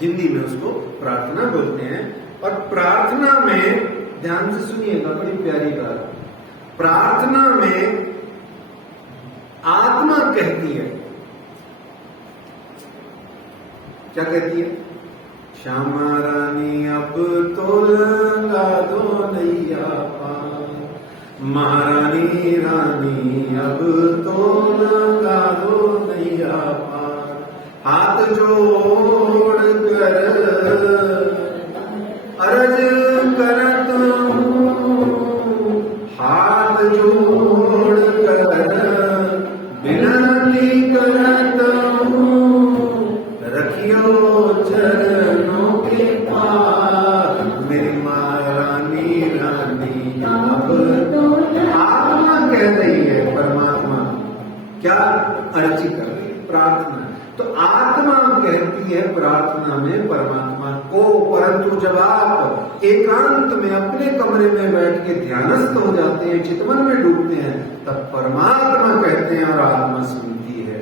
हिंदी में उसको प्रार्थना बोलते हैं। और प्रार्थना में ध्यान से सुनिएगा, बड़ी प्यारी बात, प्रार्थना में आत्मा कहती है, क्या कहती है? श्यामा रानी अब तो लगा दो नैया पार, महारानी रानी अब तो लगा दो नैया पार, हाथ जोड़ कर अर्ज करत हूँ, हाथ जोड़ कर विनती करत हूँ, रखियो चरणों के पास मेरी माँ रानी रानी। अब आत्मा कह रही है, परमात्मा क्या अर्जी कर रही है, प्रार्थना। तो आत्मा कहती है प्रार्थना में परमात्मा को, परंतु जब आप एकांत में अपने कमरे में बैठ के ध्यानस्थ हो जाते हैं, चितवन में डूबते हैं, तब परमात्मा कहते हैं और आत्मा सुनती है।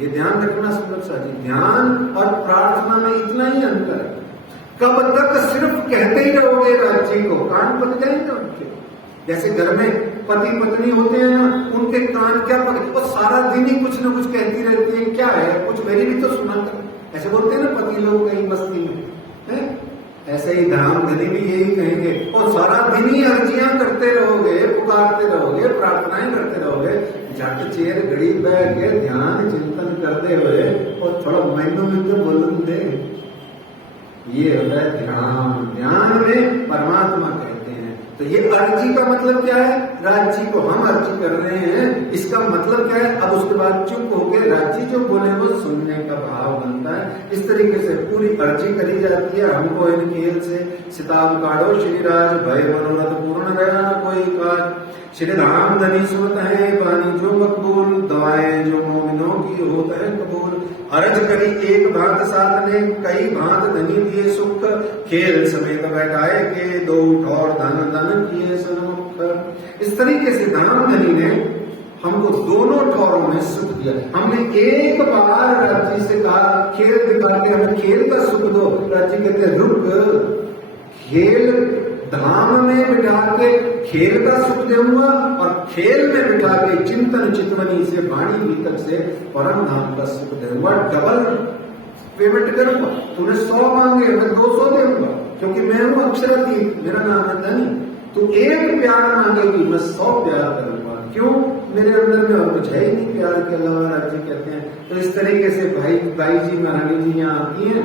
ये ध्यान रखना सुंदर साथी, ध्यान और प्रार्थना में इतना ही अंतर है। कब तक सिर्फ कहते ही रहोगे राज्य को, कान पक जाएंगे उनके। जैसे घर में पति पत्नी होते हैं ना, उनके कान क्या पक, वो सारा दिन ही कुछ ना कुछ कहती रहती है, क्या है कुछ मेरी भी तो सुना कर, ऐसे बोलते हैं ना पति लोग कहीं बस्ती में है? ऐसे ही धाम धनी भी यही कहेंगे, और सारा दिन ही अर्जियां करते रहोगे, पुकारते रहोगे, प्रार्थनाएं करते रहोगे, झट चेर घड़ी बैठ के ध्यान चिंतन करते हुए और थोड़ा महीनों में तो बोलन दे। ये होता है ध्यान। ध्यान में परमात्मा कहते हैं। तो ये अर्जी का मतलब क्या है? राज्य को हम अर्जी कर रहे हैं, इसका मतलब क्या है? अब उसके बाद चुप होकर राज्य जो बोले वो सुनने का भाव बनता है। इस तरीके से पूरी अर्जी करी जाती है। हमको इन खेल से सिताब काढ़ो श्री राज, भय मनोरथ पूर्ण रहा कोई काज। श्री राम धनी सुनत है पानी जो मकबूल, दवाएं जो मोमिनों की होत है कबूल। अर्ज करी एक भांत साथ ने, कई भांत धनी दिए सुख। खेल समेत बैठाए के, दो ठौर धन धन किए सन्मुख। इस तरीके से धाम धनी ने हमको दोनों ठौरों में सुख दिया। हमने एक बार राज्य से कहा खेल दिखा के हमें खेल का सुख दो, राज्य कहते रुक, खेल धाम में बिठा के खेल का सुख दूंगा और खेल में बिठा के चिंतन चितवनी से वाणी भीतर से परम धाम का सुख दूंगा। डबल पेमेंट करूंगा, तूने 100 मांगे मैं 200 दूंगा, क्योंकि मैं हूं अक्षरातीत, मेरा नाम है धनी। तू एक प्यार मांगेगी मैं 100 प्यार करूंगा। क्यों? मेरे अंदर में और कुछ है ही नहीं प्यार के अलावा, राज्य कहते हैं। तो इस तरीके से भाई जी महारानी जी यहाँ आती हैं,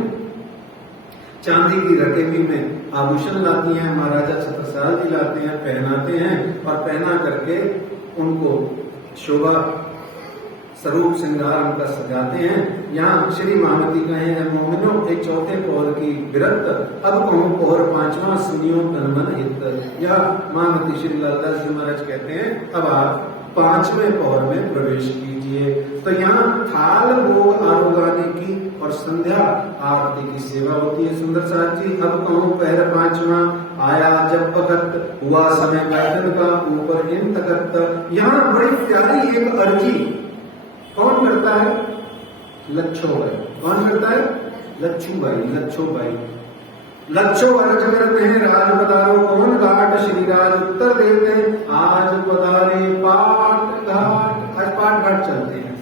चांदी की रकेबी में आभूषण लाती हैं, महाराजा छत्रसाल जी लाते हैं, पहनाते हैं और पहना करके उनको शोभा स्वरूप श्रृंगार उनका सजाते हैं। यहाँ श्री महामती कहे मोमिनो एक चौथे पौर की विरक्त, अब कहूँ पौर पांचवा सुनियो तन मन हित। या महामती श्री लालदास जी महाराज कहते हैं अब आप 5वें पौर में प्रवेश कीजिए। तो यहाँ थाल भोग आरोगाने की और संध्या आरती की सेवा होती है। सुंदर साथ जी अब कहूँ पहर 5वां आया जब वक्त, हुआ समय बैठन का ऊपर इन तकत। यहाँ बड़ी प्यारी एक अर्जी कौन करता है? लच्छो भाई। कौन करता है? लच्छू भाई। लच्छो भाई लच्छो अर्ज करते हैं राज पधारो कौन घाट, श्री राज उत्तर देते हैं आज पधारे पाट घाट। आज पाट घाट चलते हैं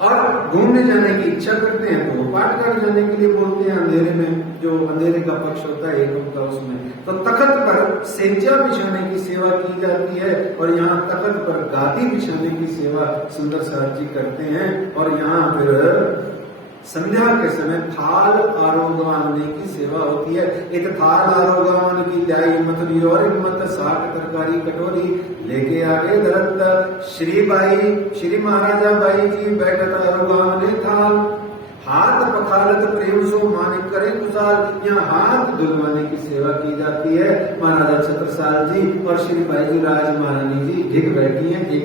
और घूमने जाने की इच्छा करते हैं तो पाट घाट जाने के लिए बोलते हैं। अंधेरे में जो अंधेरे का पक्ष होता है एक का, उसमें तो तख्त पर सेजा बिछाने की सेवा की जाती है और यहाँ तख्त पर गादी बिछाने की सेवा सुंदर साहब जी करते हैं। और यहाँ फिर संध्या के समय थाल आरोगवाने की सेवा होती है। एक थाल आरोगवान की ल्याई मथुरी और मत 60 तरकारी कटोरी लेके आगे दरत। श्री महाराजा बाई जी बैठत आरोगवाने थाल, हाथ पखालत प्रेम सो मानिक करे कुशाल। यहाँ हाथ धुलवाने की सेवा की जाती है। महाराजा छत्रसाल जी और श्री बाई जी राज महारानी जी ढिग बैठी हैं, एक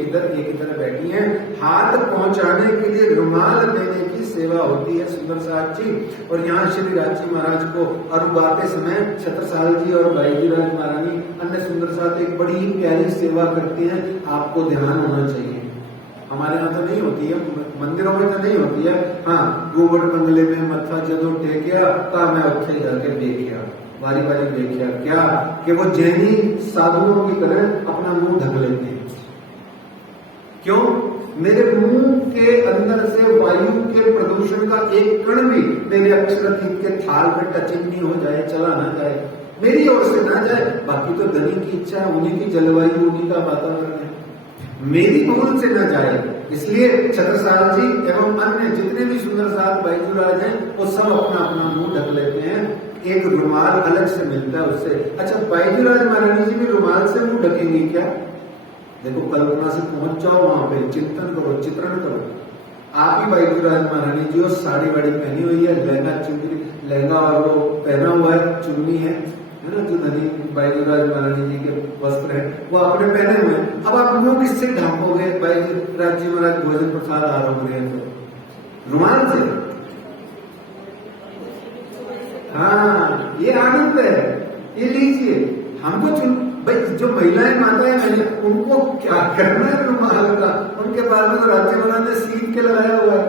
इधर बैठी हैं। हाथ पहुंचाने के लिए रुमाल देने की सेवा होती है सुंदर साहब जी। और यहाँ श्री राजी महाराज को अरुबाते समय छत्रसाल जी और बाई जी राज महारानी अन्य सुंदर साहब एक बड़ी ही प्यारी सेवा करती हैं। आपको ध्यान होना चाहिए, हमारे यहाँ तो नहीं होती है, मंदिरों में तो नहीं होती है। हाँ, गोबर बंगले में मत्था जदों टेकिया ता मैं उठे जाके देखिया, बारी बारी देखिया क्या कि वो जैनी साधुओं की तरह अपना मुंह ढक लेते हैं। क्यों? मेरे मुंह के अंदर से वायु के प्रदूषण का एक कण भी मेरे अक्षरातीत के थाल पे टचिंग नहीं हो जाए, चला ना जाए, मेरी ओर से ना जाए। बाकी तो धनी की इच्छा है, उन्हीं की जलवायु, उन्हीं का वातावरण है, मेरी भूल से न जाए। इसलिए छत्रसाल जी एवं अन्य जितने बाईजूराज हैं वो सब अपना अपना मुंह ढक लेते हैं, एक रुमाल अलग से मिलता है उससे। अच्छा, बाईजूराज महारानी जी भी रुमाल से मुंह ढकेंगे क्या? देखो, कल्पना से पहुंच जाओ वहां पे, चिंतन करो, चित्रण करो। आप ही बाईजूराज महारानी जी और साड़ी वाड़ी पहनी हुई है, लहंगा चुनरी, लहंगा और वो पहना हुआ है, चुन्नी है ना, जो धनी बाईजूराज महारानी जी के वस्त्र है वो आपने पहने हुए हैं। अब आप मुंह किससे ढांपोगे? बाईजूराज जी महाराज भोजन प्रसाद आरंभ रहे हैं तो रुमाल से। हाँ, ये आनंद है, ये लीजिए। हमको भाई जो महिलाएं माताएं उनको क्या करना है रुमाल का? उनके पास में तो राज्य महाराज ने सीट के लगाया हुआ है,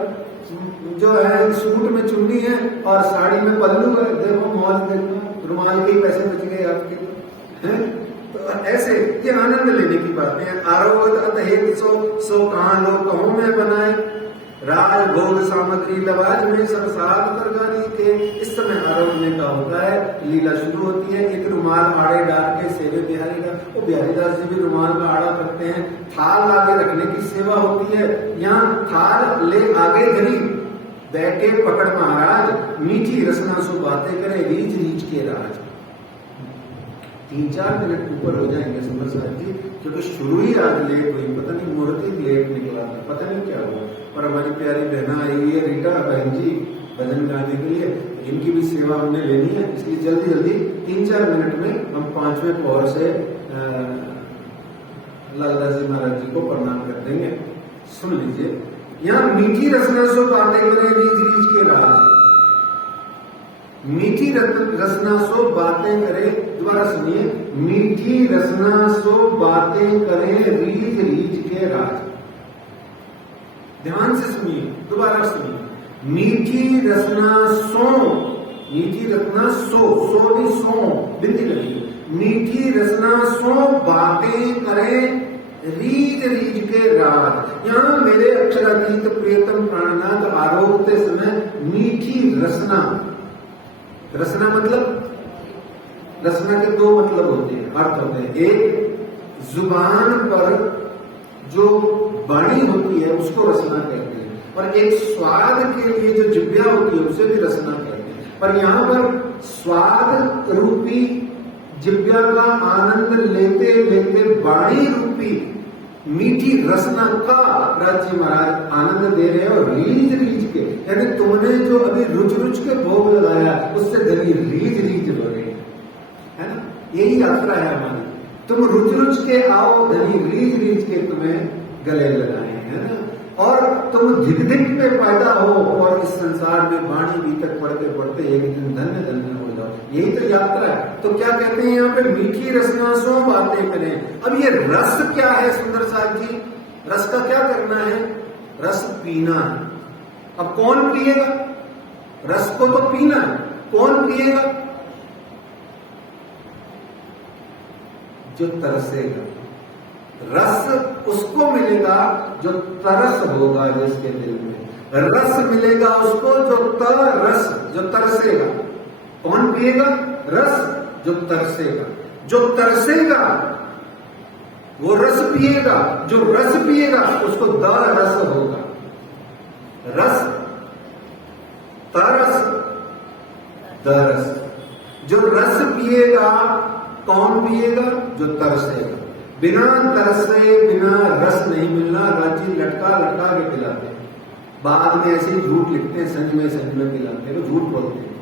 जो है सूट में चुन्नी है और साड़ी में पल्लू है। देखो मौज, देखो रुमाल के ही पैसे बच गए आपके, हैं? तो ऐसे ये आनंद लेने की बातें हैं। आरोग्य हेतु सो कहाँ लोग कहूं में बनाए, राज भोग सामग्री लवाज में सब साथ तरगारी के। इस समय आरोग्य का होता है, लीला शुरू होती है। एक रुमाल आड़े डाल के सेवे बिहारी का, वो बिहारीदास जी भी रुमाल का आड़ा करते हैं। थाल आगे रखने की सेवा होती है, यहाँ थाल ले आगे धरी, बैठे पकड़ महाराज, मीठी रसना सो बातें करे, रीच रीच के राज। 3-4 मिनट ऊपर हो जाएंगे सुंदर साहब जी, क्योंकि शुरू ही आज लेट हुई, पता नहीं मुहूर्त ही लेट निकला था, पता नहीं क्या हुआ। पर हमारी प्यारी बहना आई हुई है रीटा बहन जी भजन गाने के लिए, इनकी भी सेवा हमने लेनी है, इसलिए जल्दी जल्दी 3-4 मिनट में हम 5वें पहर से लालदास जी महाराज जी को प्रणाम कर देंगे। सुन लीजिए, यहाँ मीठी रसना सो बातें करे, रीझ रीझ के राज। मीठी रसना सो बातें करे, दोबारा सुनिए, मीठी रसना सो बातें करे, रीझ रीझ के राज। ध्यान से सुनिए, दोबारा सुनिए, मीठी रसना सो, मीठी रसना सो, सो नहीं सो, बिंदी लगी, मीठी रसना सो बातें करें, रीझ रीझ के राज। यहां मेरे अक्षरातीत प्रियतम प्राणनाथ आरोगते समय मीठी रसना, रसना मतलब, रसना के 2 मतलब होते हैं, अर्थ होते हैं। एक जुबान पर जो वाणी होती है उसको रसना कहते हैं, और एक स्वाद के लिए जो जिह्वा होती है उसे भी रसना कहते हैं। पर यहाँ पर स्वाद रूपी जिह्वा का आनंद लेते लेते वाणी रूपी मीठी रसना का राज्य महाराज आनंद दे रहे हैं, और रीझ रीझ के, यानी तुमने जो अभी रुच रुच के भोग लगाया उससे गली रीझ रीझ हो रही है ना। यही यात्रा है हमारी, तुम रुच रुच के आओ, गली रीझ रीझ के तुम्हें गले लगाए, है ना। और तुम धिक धिक पे पैदा हो, और इस संसार में वाणी भी तक पढ़ते पढ़ते एक दिन धन्य धन्य हो जाओ। यही तो यात्रा है। तो क्या कहते हैं यहाँ पे, मीठी रसना सो बातें करें। अब ये रस क्या है सुंदर साहब जी? रस का क्या करना है? रस पीना है। अब कौन पिएगा रस को? तो पीना है। कौन पिएगा? जो तरसेगा। रस उसको मिलेगा जो तरस होगा, जिसके दिल में रस मिलेगा उसको जो तरस, जो तरसेगा। कौन पिएगा? रस जो तरसेगा। जो तरसेगा वो रस पिएगा, जो रस पिएगा उसको रस होगा। रस, तरस, दरस। जो रस पिएगा, कौन पिएगा? जो तरसेगा। बिना तरसे बिना रस नहीं मिलना। राजी लटका लटका के पिलाते हैं, बाद में ऐसे ही झूठ लिखते हैं, संज में पिलाते हैं, वो झूठ बोलते हैं।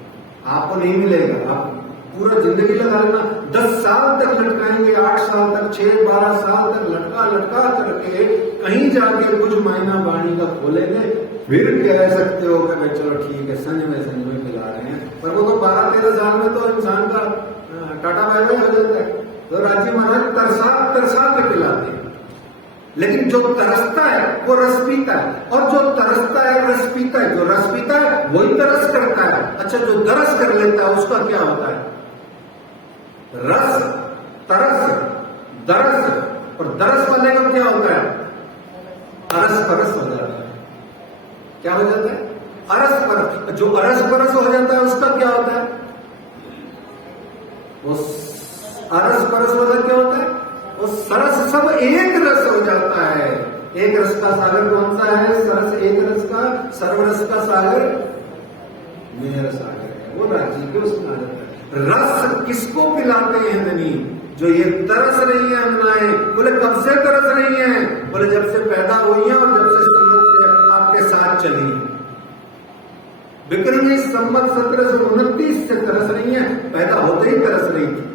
आपको नहीं मिलेगा, आप पूरा जिंदगी लगा लेना, 10 साल तक लटकाएंगे, 8 साल तक, 6-12 साल तक लटका लटका करके कहीं जाके कुछ महीना वाणी का खोलेंगे, फिर कह सकते हो कि भाई चलो ठीक है, संज में पिला रहे हैं। पर वो तो 12-13 साल में तो इंसान का टाटा बाय बाय हो जाता है। तो राजी महाराज तरसा के पिलाते हैं। लेकिन जो तरसता है वो रस पीता है, और जो तरसता है रस पीता है। जो रस पीता है वही तरस करता है। अच्छा, जो दरस कर लेता है उसका क्या होता है? रस, तरस, दरस, और दरस वाले का क्या होता है? अरस परस हो जाता है। क्या हो जाता है? अरस परस। जो अरस परस हो जाता है उसका क्या होता है? वो अरस परस वाला क्या होता है? वो सरस, सब एक रस हो जाता है। एक रस का सागर कौन सा है? सरस एक रस का, सर्वरस का सागर मेहर सागर है, वो राज्य के उसमें आ जाता है। रस किसको पिलाते हैं धनी? जो ये तरस रही है अंगनाएं। बोले कब से तरस रही हैं? बोले जब से पैदा हुई हैं और जब से सूरत से आपके साथ चली हैं। विक्रमी संवत 1729 से तरस रही हैं, पैदा होते ही तरस रही थी।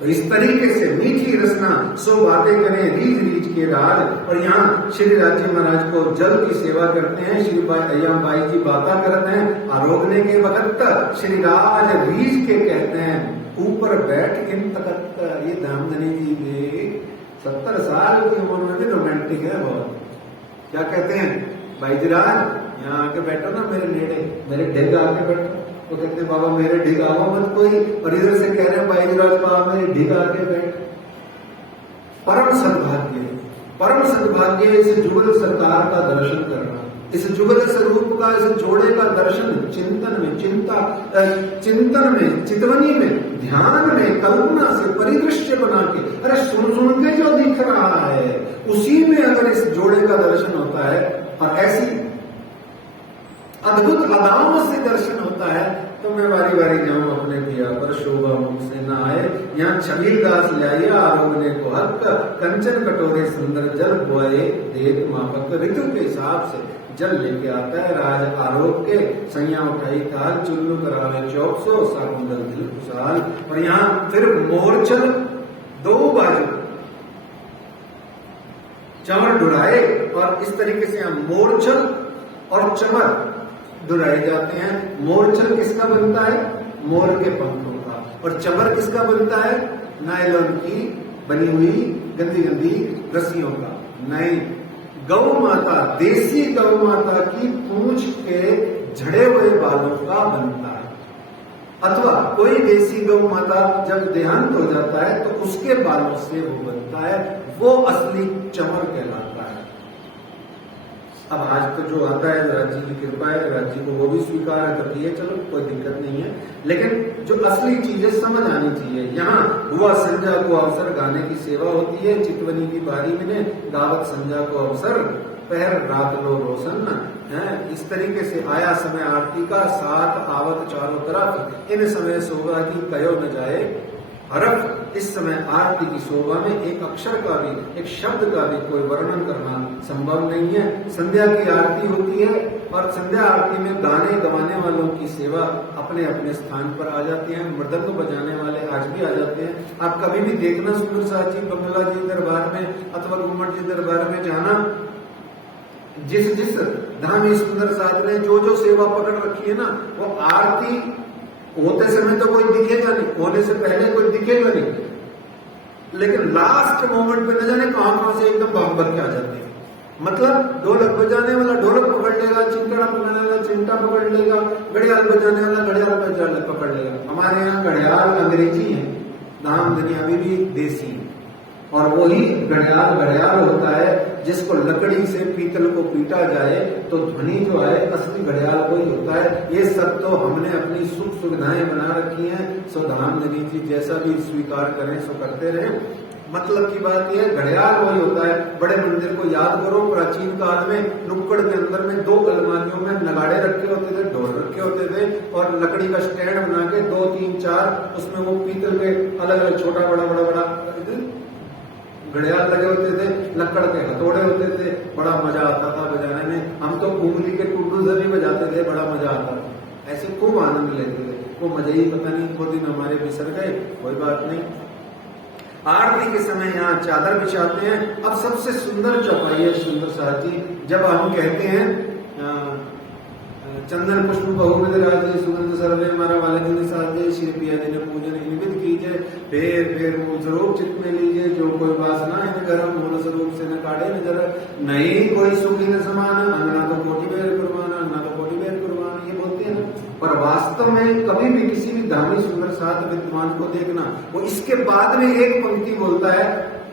तो इस तरीके से मीठी रसना सो बातें करें रीझ रीझ के राज। और यहाँ श्री राजी महाराज को जल की सेवा करते हैं। श्री बाई जी बातें करते हैं आरोगने के वक्त श्री राज रीझ के कहते हैं ऊपर बैठ इन तकत। ये धामधनी जी के 70 साल की उम्र में भी रोमांटिक है बहुत। क्या कहते हैं? भाई जी राज यहाँ आके बैठो ना मेरे नेड़े, मेरे ढेग आके बैठो। तो कहते हैं बाबा मेरे ढीग आओ मत कोई, और इधर से कह रहे हैं भाई राज बाबा मेरे ढीग आके बैठ। परम सद्भाग्य, परम सद्भाग्य इस जुगल सरकार का दर्शन करना, इस जुगल स्वरूप का, इस जोड़े का दर्शन चिंतन में, चिंतन में, चितवनी में, ध्यान में, कल्पना से परिदृश्य बना के, अरे सुन के जो दिख रहा है उसी में अगर इस जोड़े का दर्शन होता है और ऐसी अद्भुत अदाओं से दर्शन होता है, तो मैं बारी बारी जाऊं अपने पिया पर शोभा मुझसे न आए। यहाँ छबील दास लाइए आरोगने को हक, कंचन कटोरे सुंदर जल बुआए देख माफक। ऋतु के हिसाब से जल लेके आता है राज आरोग के। सैया उठाई ताल चुल्लू करावे 400 साकुंडल दिल खुशहाल। और यहाँ फिर मोरचल दो बाजू चमर डुराए, और इस तरीके से यहाँ मोरचल और चमर दुराए जाते हैं। मोरचल किसका बनता है? मोर के पंखों का। और चमर किसका बनता है? नायलॉन की बनी हुई गंदी गंदी रस्सियों का। नई गौ माता, देसी गौ माता की पूंछ के झड़े हुए बालों का बनता है। अथवा कोई देसी गौ माता जब देहांत हो जाता है तो उसके बालों से वो बनता है, वो असली चमर कहलाता है। अब आज तो जो आता है राज्य की कृपा है, राज्य को वो भी स्वीकार है तो ये चलो कोई दिक्कत नहीं है, लेकिन जो असली चीजें समझ आनी चाहिए। यहाँ हुआ संजा को अवसर गाने की सेवा होती है। चितवनी की बारी में गावत संजा को अवसर, पहर रात लो रोशन है। इस तरीके से आया समय आरती का, साथ आवत चारों तरफ, इन समय शोभा की कयो न जाए हरफ। इस समय आरती की शोभा में एक अक्षर का भी, एक शब्द का भी कोई वर्णन करना संभव नहीं है। संध्या की आरती होती है और संध्या आरती में गाने गवाने वालों की सेवा अपने अपने स्थान पर आ जाती है। मृदंग बजाने वाले आज भी आ जाते हैं। आप कभी भी देखना सुंदर साची बंगला जी दरबार में अथवा गुम्मट जी दरबार में जाना, जिस जिस धामी सुंदर साथ ने जो जो सेवा पकड़ रखी है ना, वो आरती होते समय तो कोई दिखेगा नहीं, होने से पहले कोई दिखेगा नहीं, लेकिन लास्ट मोमेंट पे न जाने कहां से एकदम भाग भर के आ जाते हैं। मतलब ढोलक बजाने वाला ढोलक पकड़ लेगा, चिंटड़ा पकड़ने वाला चिंटा पकड़ लेगा, घड़ियाल बजाने वाला घड़ियाल पकड़ लेगा। हमारे यहाँ घड़ियाल अंग्रेजी है, धामधनी अभी भी देसी है। और वही घड़ियाल होता है जिसको लकड़ी से पीतल को पीटा जाए तो ध्वनि जो है असली घड़ियाल वही होता है। ये सब तो हमने अपनी सुख सुविधाएं बना रखी हैं। सो धामधनी जी जैसा भी स्वीकार करें सो करते रहे। मतलब की बात यह है, घड़ियाल वही होता है। बड़े मंदिर को याद करो, प्राचीन काल में नुक्कड़ के अंदर में 2 अलमारियों में नगाड़े रखे होते थे, ढोल रखे होते थे, और लकड़ी का स्टैंड बना के 2, 3, 4 उसमें वो पीतल के अलग अलग छोटा बड़ा घड़ियाल लगे होते थे, लकड़ के हथौड़े होते थे। बड़ा मजा आता था बजाने में। हम तो उंगली के टुड्डू से भी बजाते थे, बड़ा मजा आता था। ऐसे खूब आनंद लेते थे। वो मजा ही पता नहीं, वो दिन हमारे बिसर गए, कोई बात नहीं। आरती के समय यहाँ चादर बिछाते हैं। अब सबसे सुंदर चौपाई है सुंदर साथी, जब हम कहते हैं चंदन पुष्प बहुविध राजे सुगंध सर्वे हमारा बालाजी ने साजे, श्री पिया जी ने पूजन निमित कीजिए, फेर मूल स्वरूप चित्त में लीजिए, जो कोई वासना इन गर्म मूल स्वरूप से न काढ़े न जरा, नहीं कोई सुखी न समान, अंगना तो कोटि बेर कुर्बाना, अंगना तो कोटि बेर कुर्बाना, ये बोलते हैं ना। पर वास्तव में कभी भी किसी भी धामी सुंदर साथ विद्वान को देखना, वो इसके बाद में एक पंक्ति बोलता है,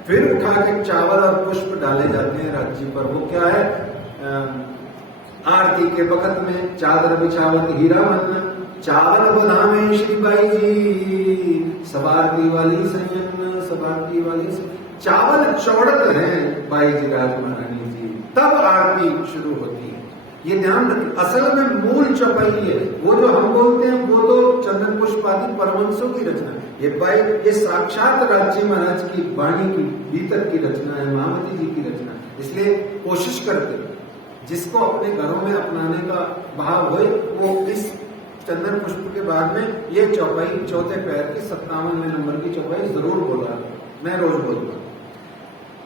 फिर उठा के चावल और पुष्प डाले जाते हैं राज्य पर। वो क्या है? आरती के वक्त में चादर बिछावत हीरा बनना, चावल बधामे श्री बाई जी, सवारती वाली संयन, सवारती वाली चावल चौड़त है बाई जी राज महारानी जी। तब आरती शुरू होती है। ये ध्यान रखें, असल में मूल चौपाई है। वो जो हम बोलते हैं वो तो चंदन पुष्प आदि परमहंसों की रचना है। ये साक्षात राज्य महाराज की वाणी की भीतर की रचना है, महामती जी की रचना है। इसलिए कोशिश करते जिसको अपने घरों में अपनाने का भाव हो वो इस चंदन पुष्प के बाद में ये चौपाई चौथे पैर की 57वें नंबर की चौपाई जरूर बोला, मैं रोज बोलता।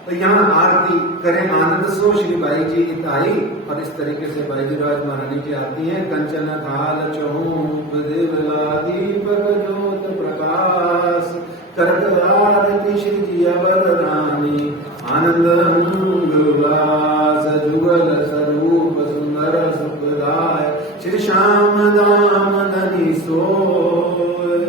तो यहाँ आरती करें आनंद सो श्री बाई जी इताई, और इस तरीके से बाई जी राज महारानी जी आती हैं। कंचन थाल चौमुख देवला दीपक ज्योत प्रकाश करत आरती श्री जी अवर रानी आनंद उल्लास जुगल स्वरूप सुंदर सुखदाय श्री श्याम दाम धनी सोय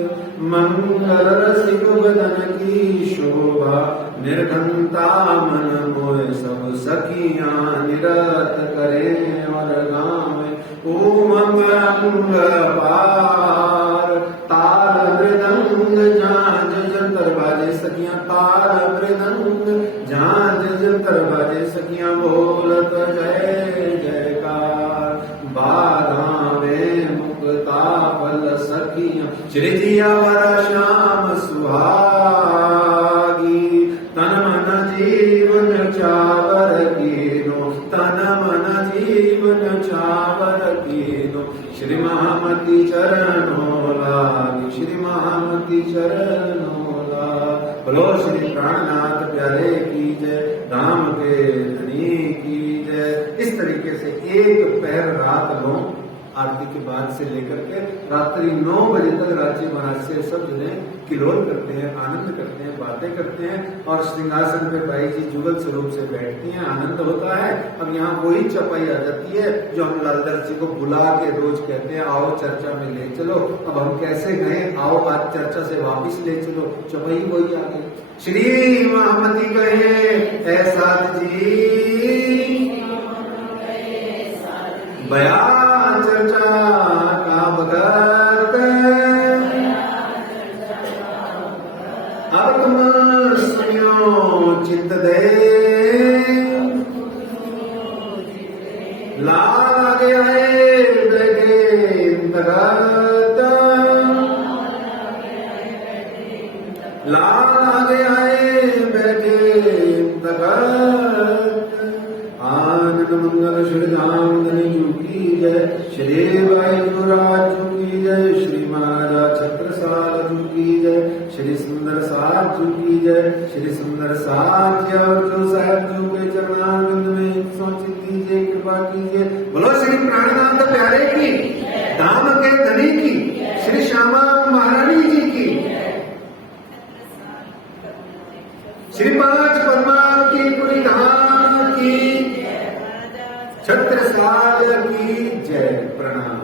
मंगल रसिक बदन की शोभा निर्घंता मन मोय सब सखियां निरत करें और गावे उमंग अंग पार ताल मृदंग झांझ जंतर बाजे सखियां ताल मृदंग झांझ जंतर बाजे सखियां बोलत जय जयकार बाधावे मुक्ता फल सखियां श्री जिया वर श्याम सुहागी तन मन जीवन चावर कीनो तन मन जीवन चावर कीनो श्री महामती चरणों लागी श्री महामती चरणों लागी। बोलो श्री प्राणनाथ प्यारे की जय, धाम के धनी की जय। इस तरीके से एक पैर रात 9 आरती के बाद से लेकर के रात्रि 9 बजे तक राज्य महाराज से सब जने किलोल करते हैं, आनंद करते हैं, बातें करते हैं और सिंहासन पे बाई जी जुगल स्वरूप से बैठती हैं, आनंद होता है। अब यहाँ वही चौपाई आ जाती है जो हम लालदार जी को बुला के रोज कहते हैं आओ चर्चा में ले चलो। अब हम कैसे गए, आओ आज चर्चा से वापिस ले चलो, चौपाई वही आ गई। श्री महामती कहे ऐसा जी बयान चर्चा का भगत अब तुम सुनियो चित्त दे लाल आगे आए बैठे भगत लाल आगे आए बैठे भगत आनंद मंगल श्री धाम धनी जू की जय, श्री बाई जुराज जू की जय, श्री महाराजा छत्रसाल जू की जय, श्री सुंदर साथ जू की जय, श्री सुंदर साथ और जो साहब जू के चरणारविंद में सोचित कीजिए, कृपा कीजिए। बोलो श्री प्राणनाथ प्यारे की, धाम के धनी की, श्री श्यामा महारानी जी की, श्री 5 पद्मा की पूरी धाम की, छत्रसाल की जय। प्रणाम।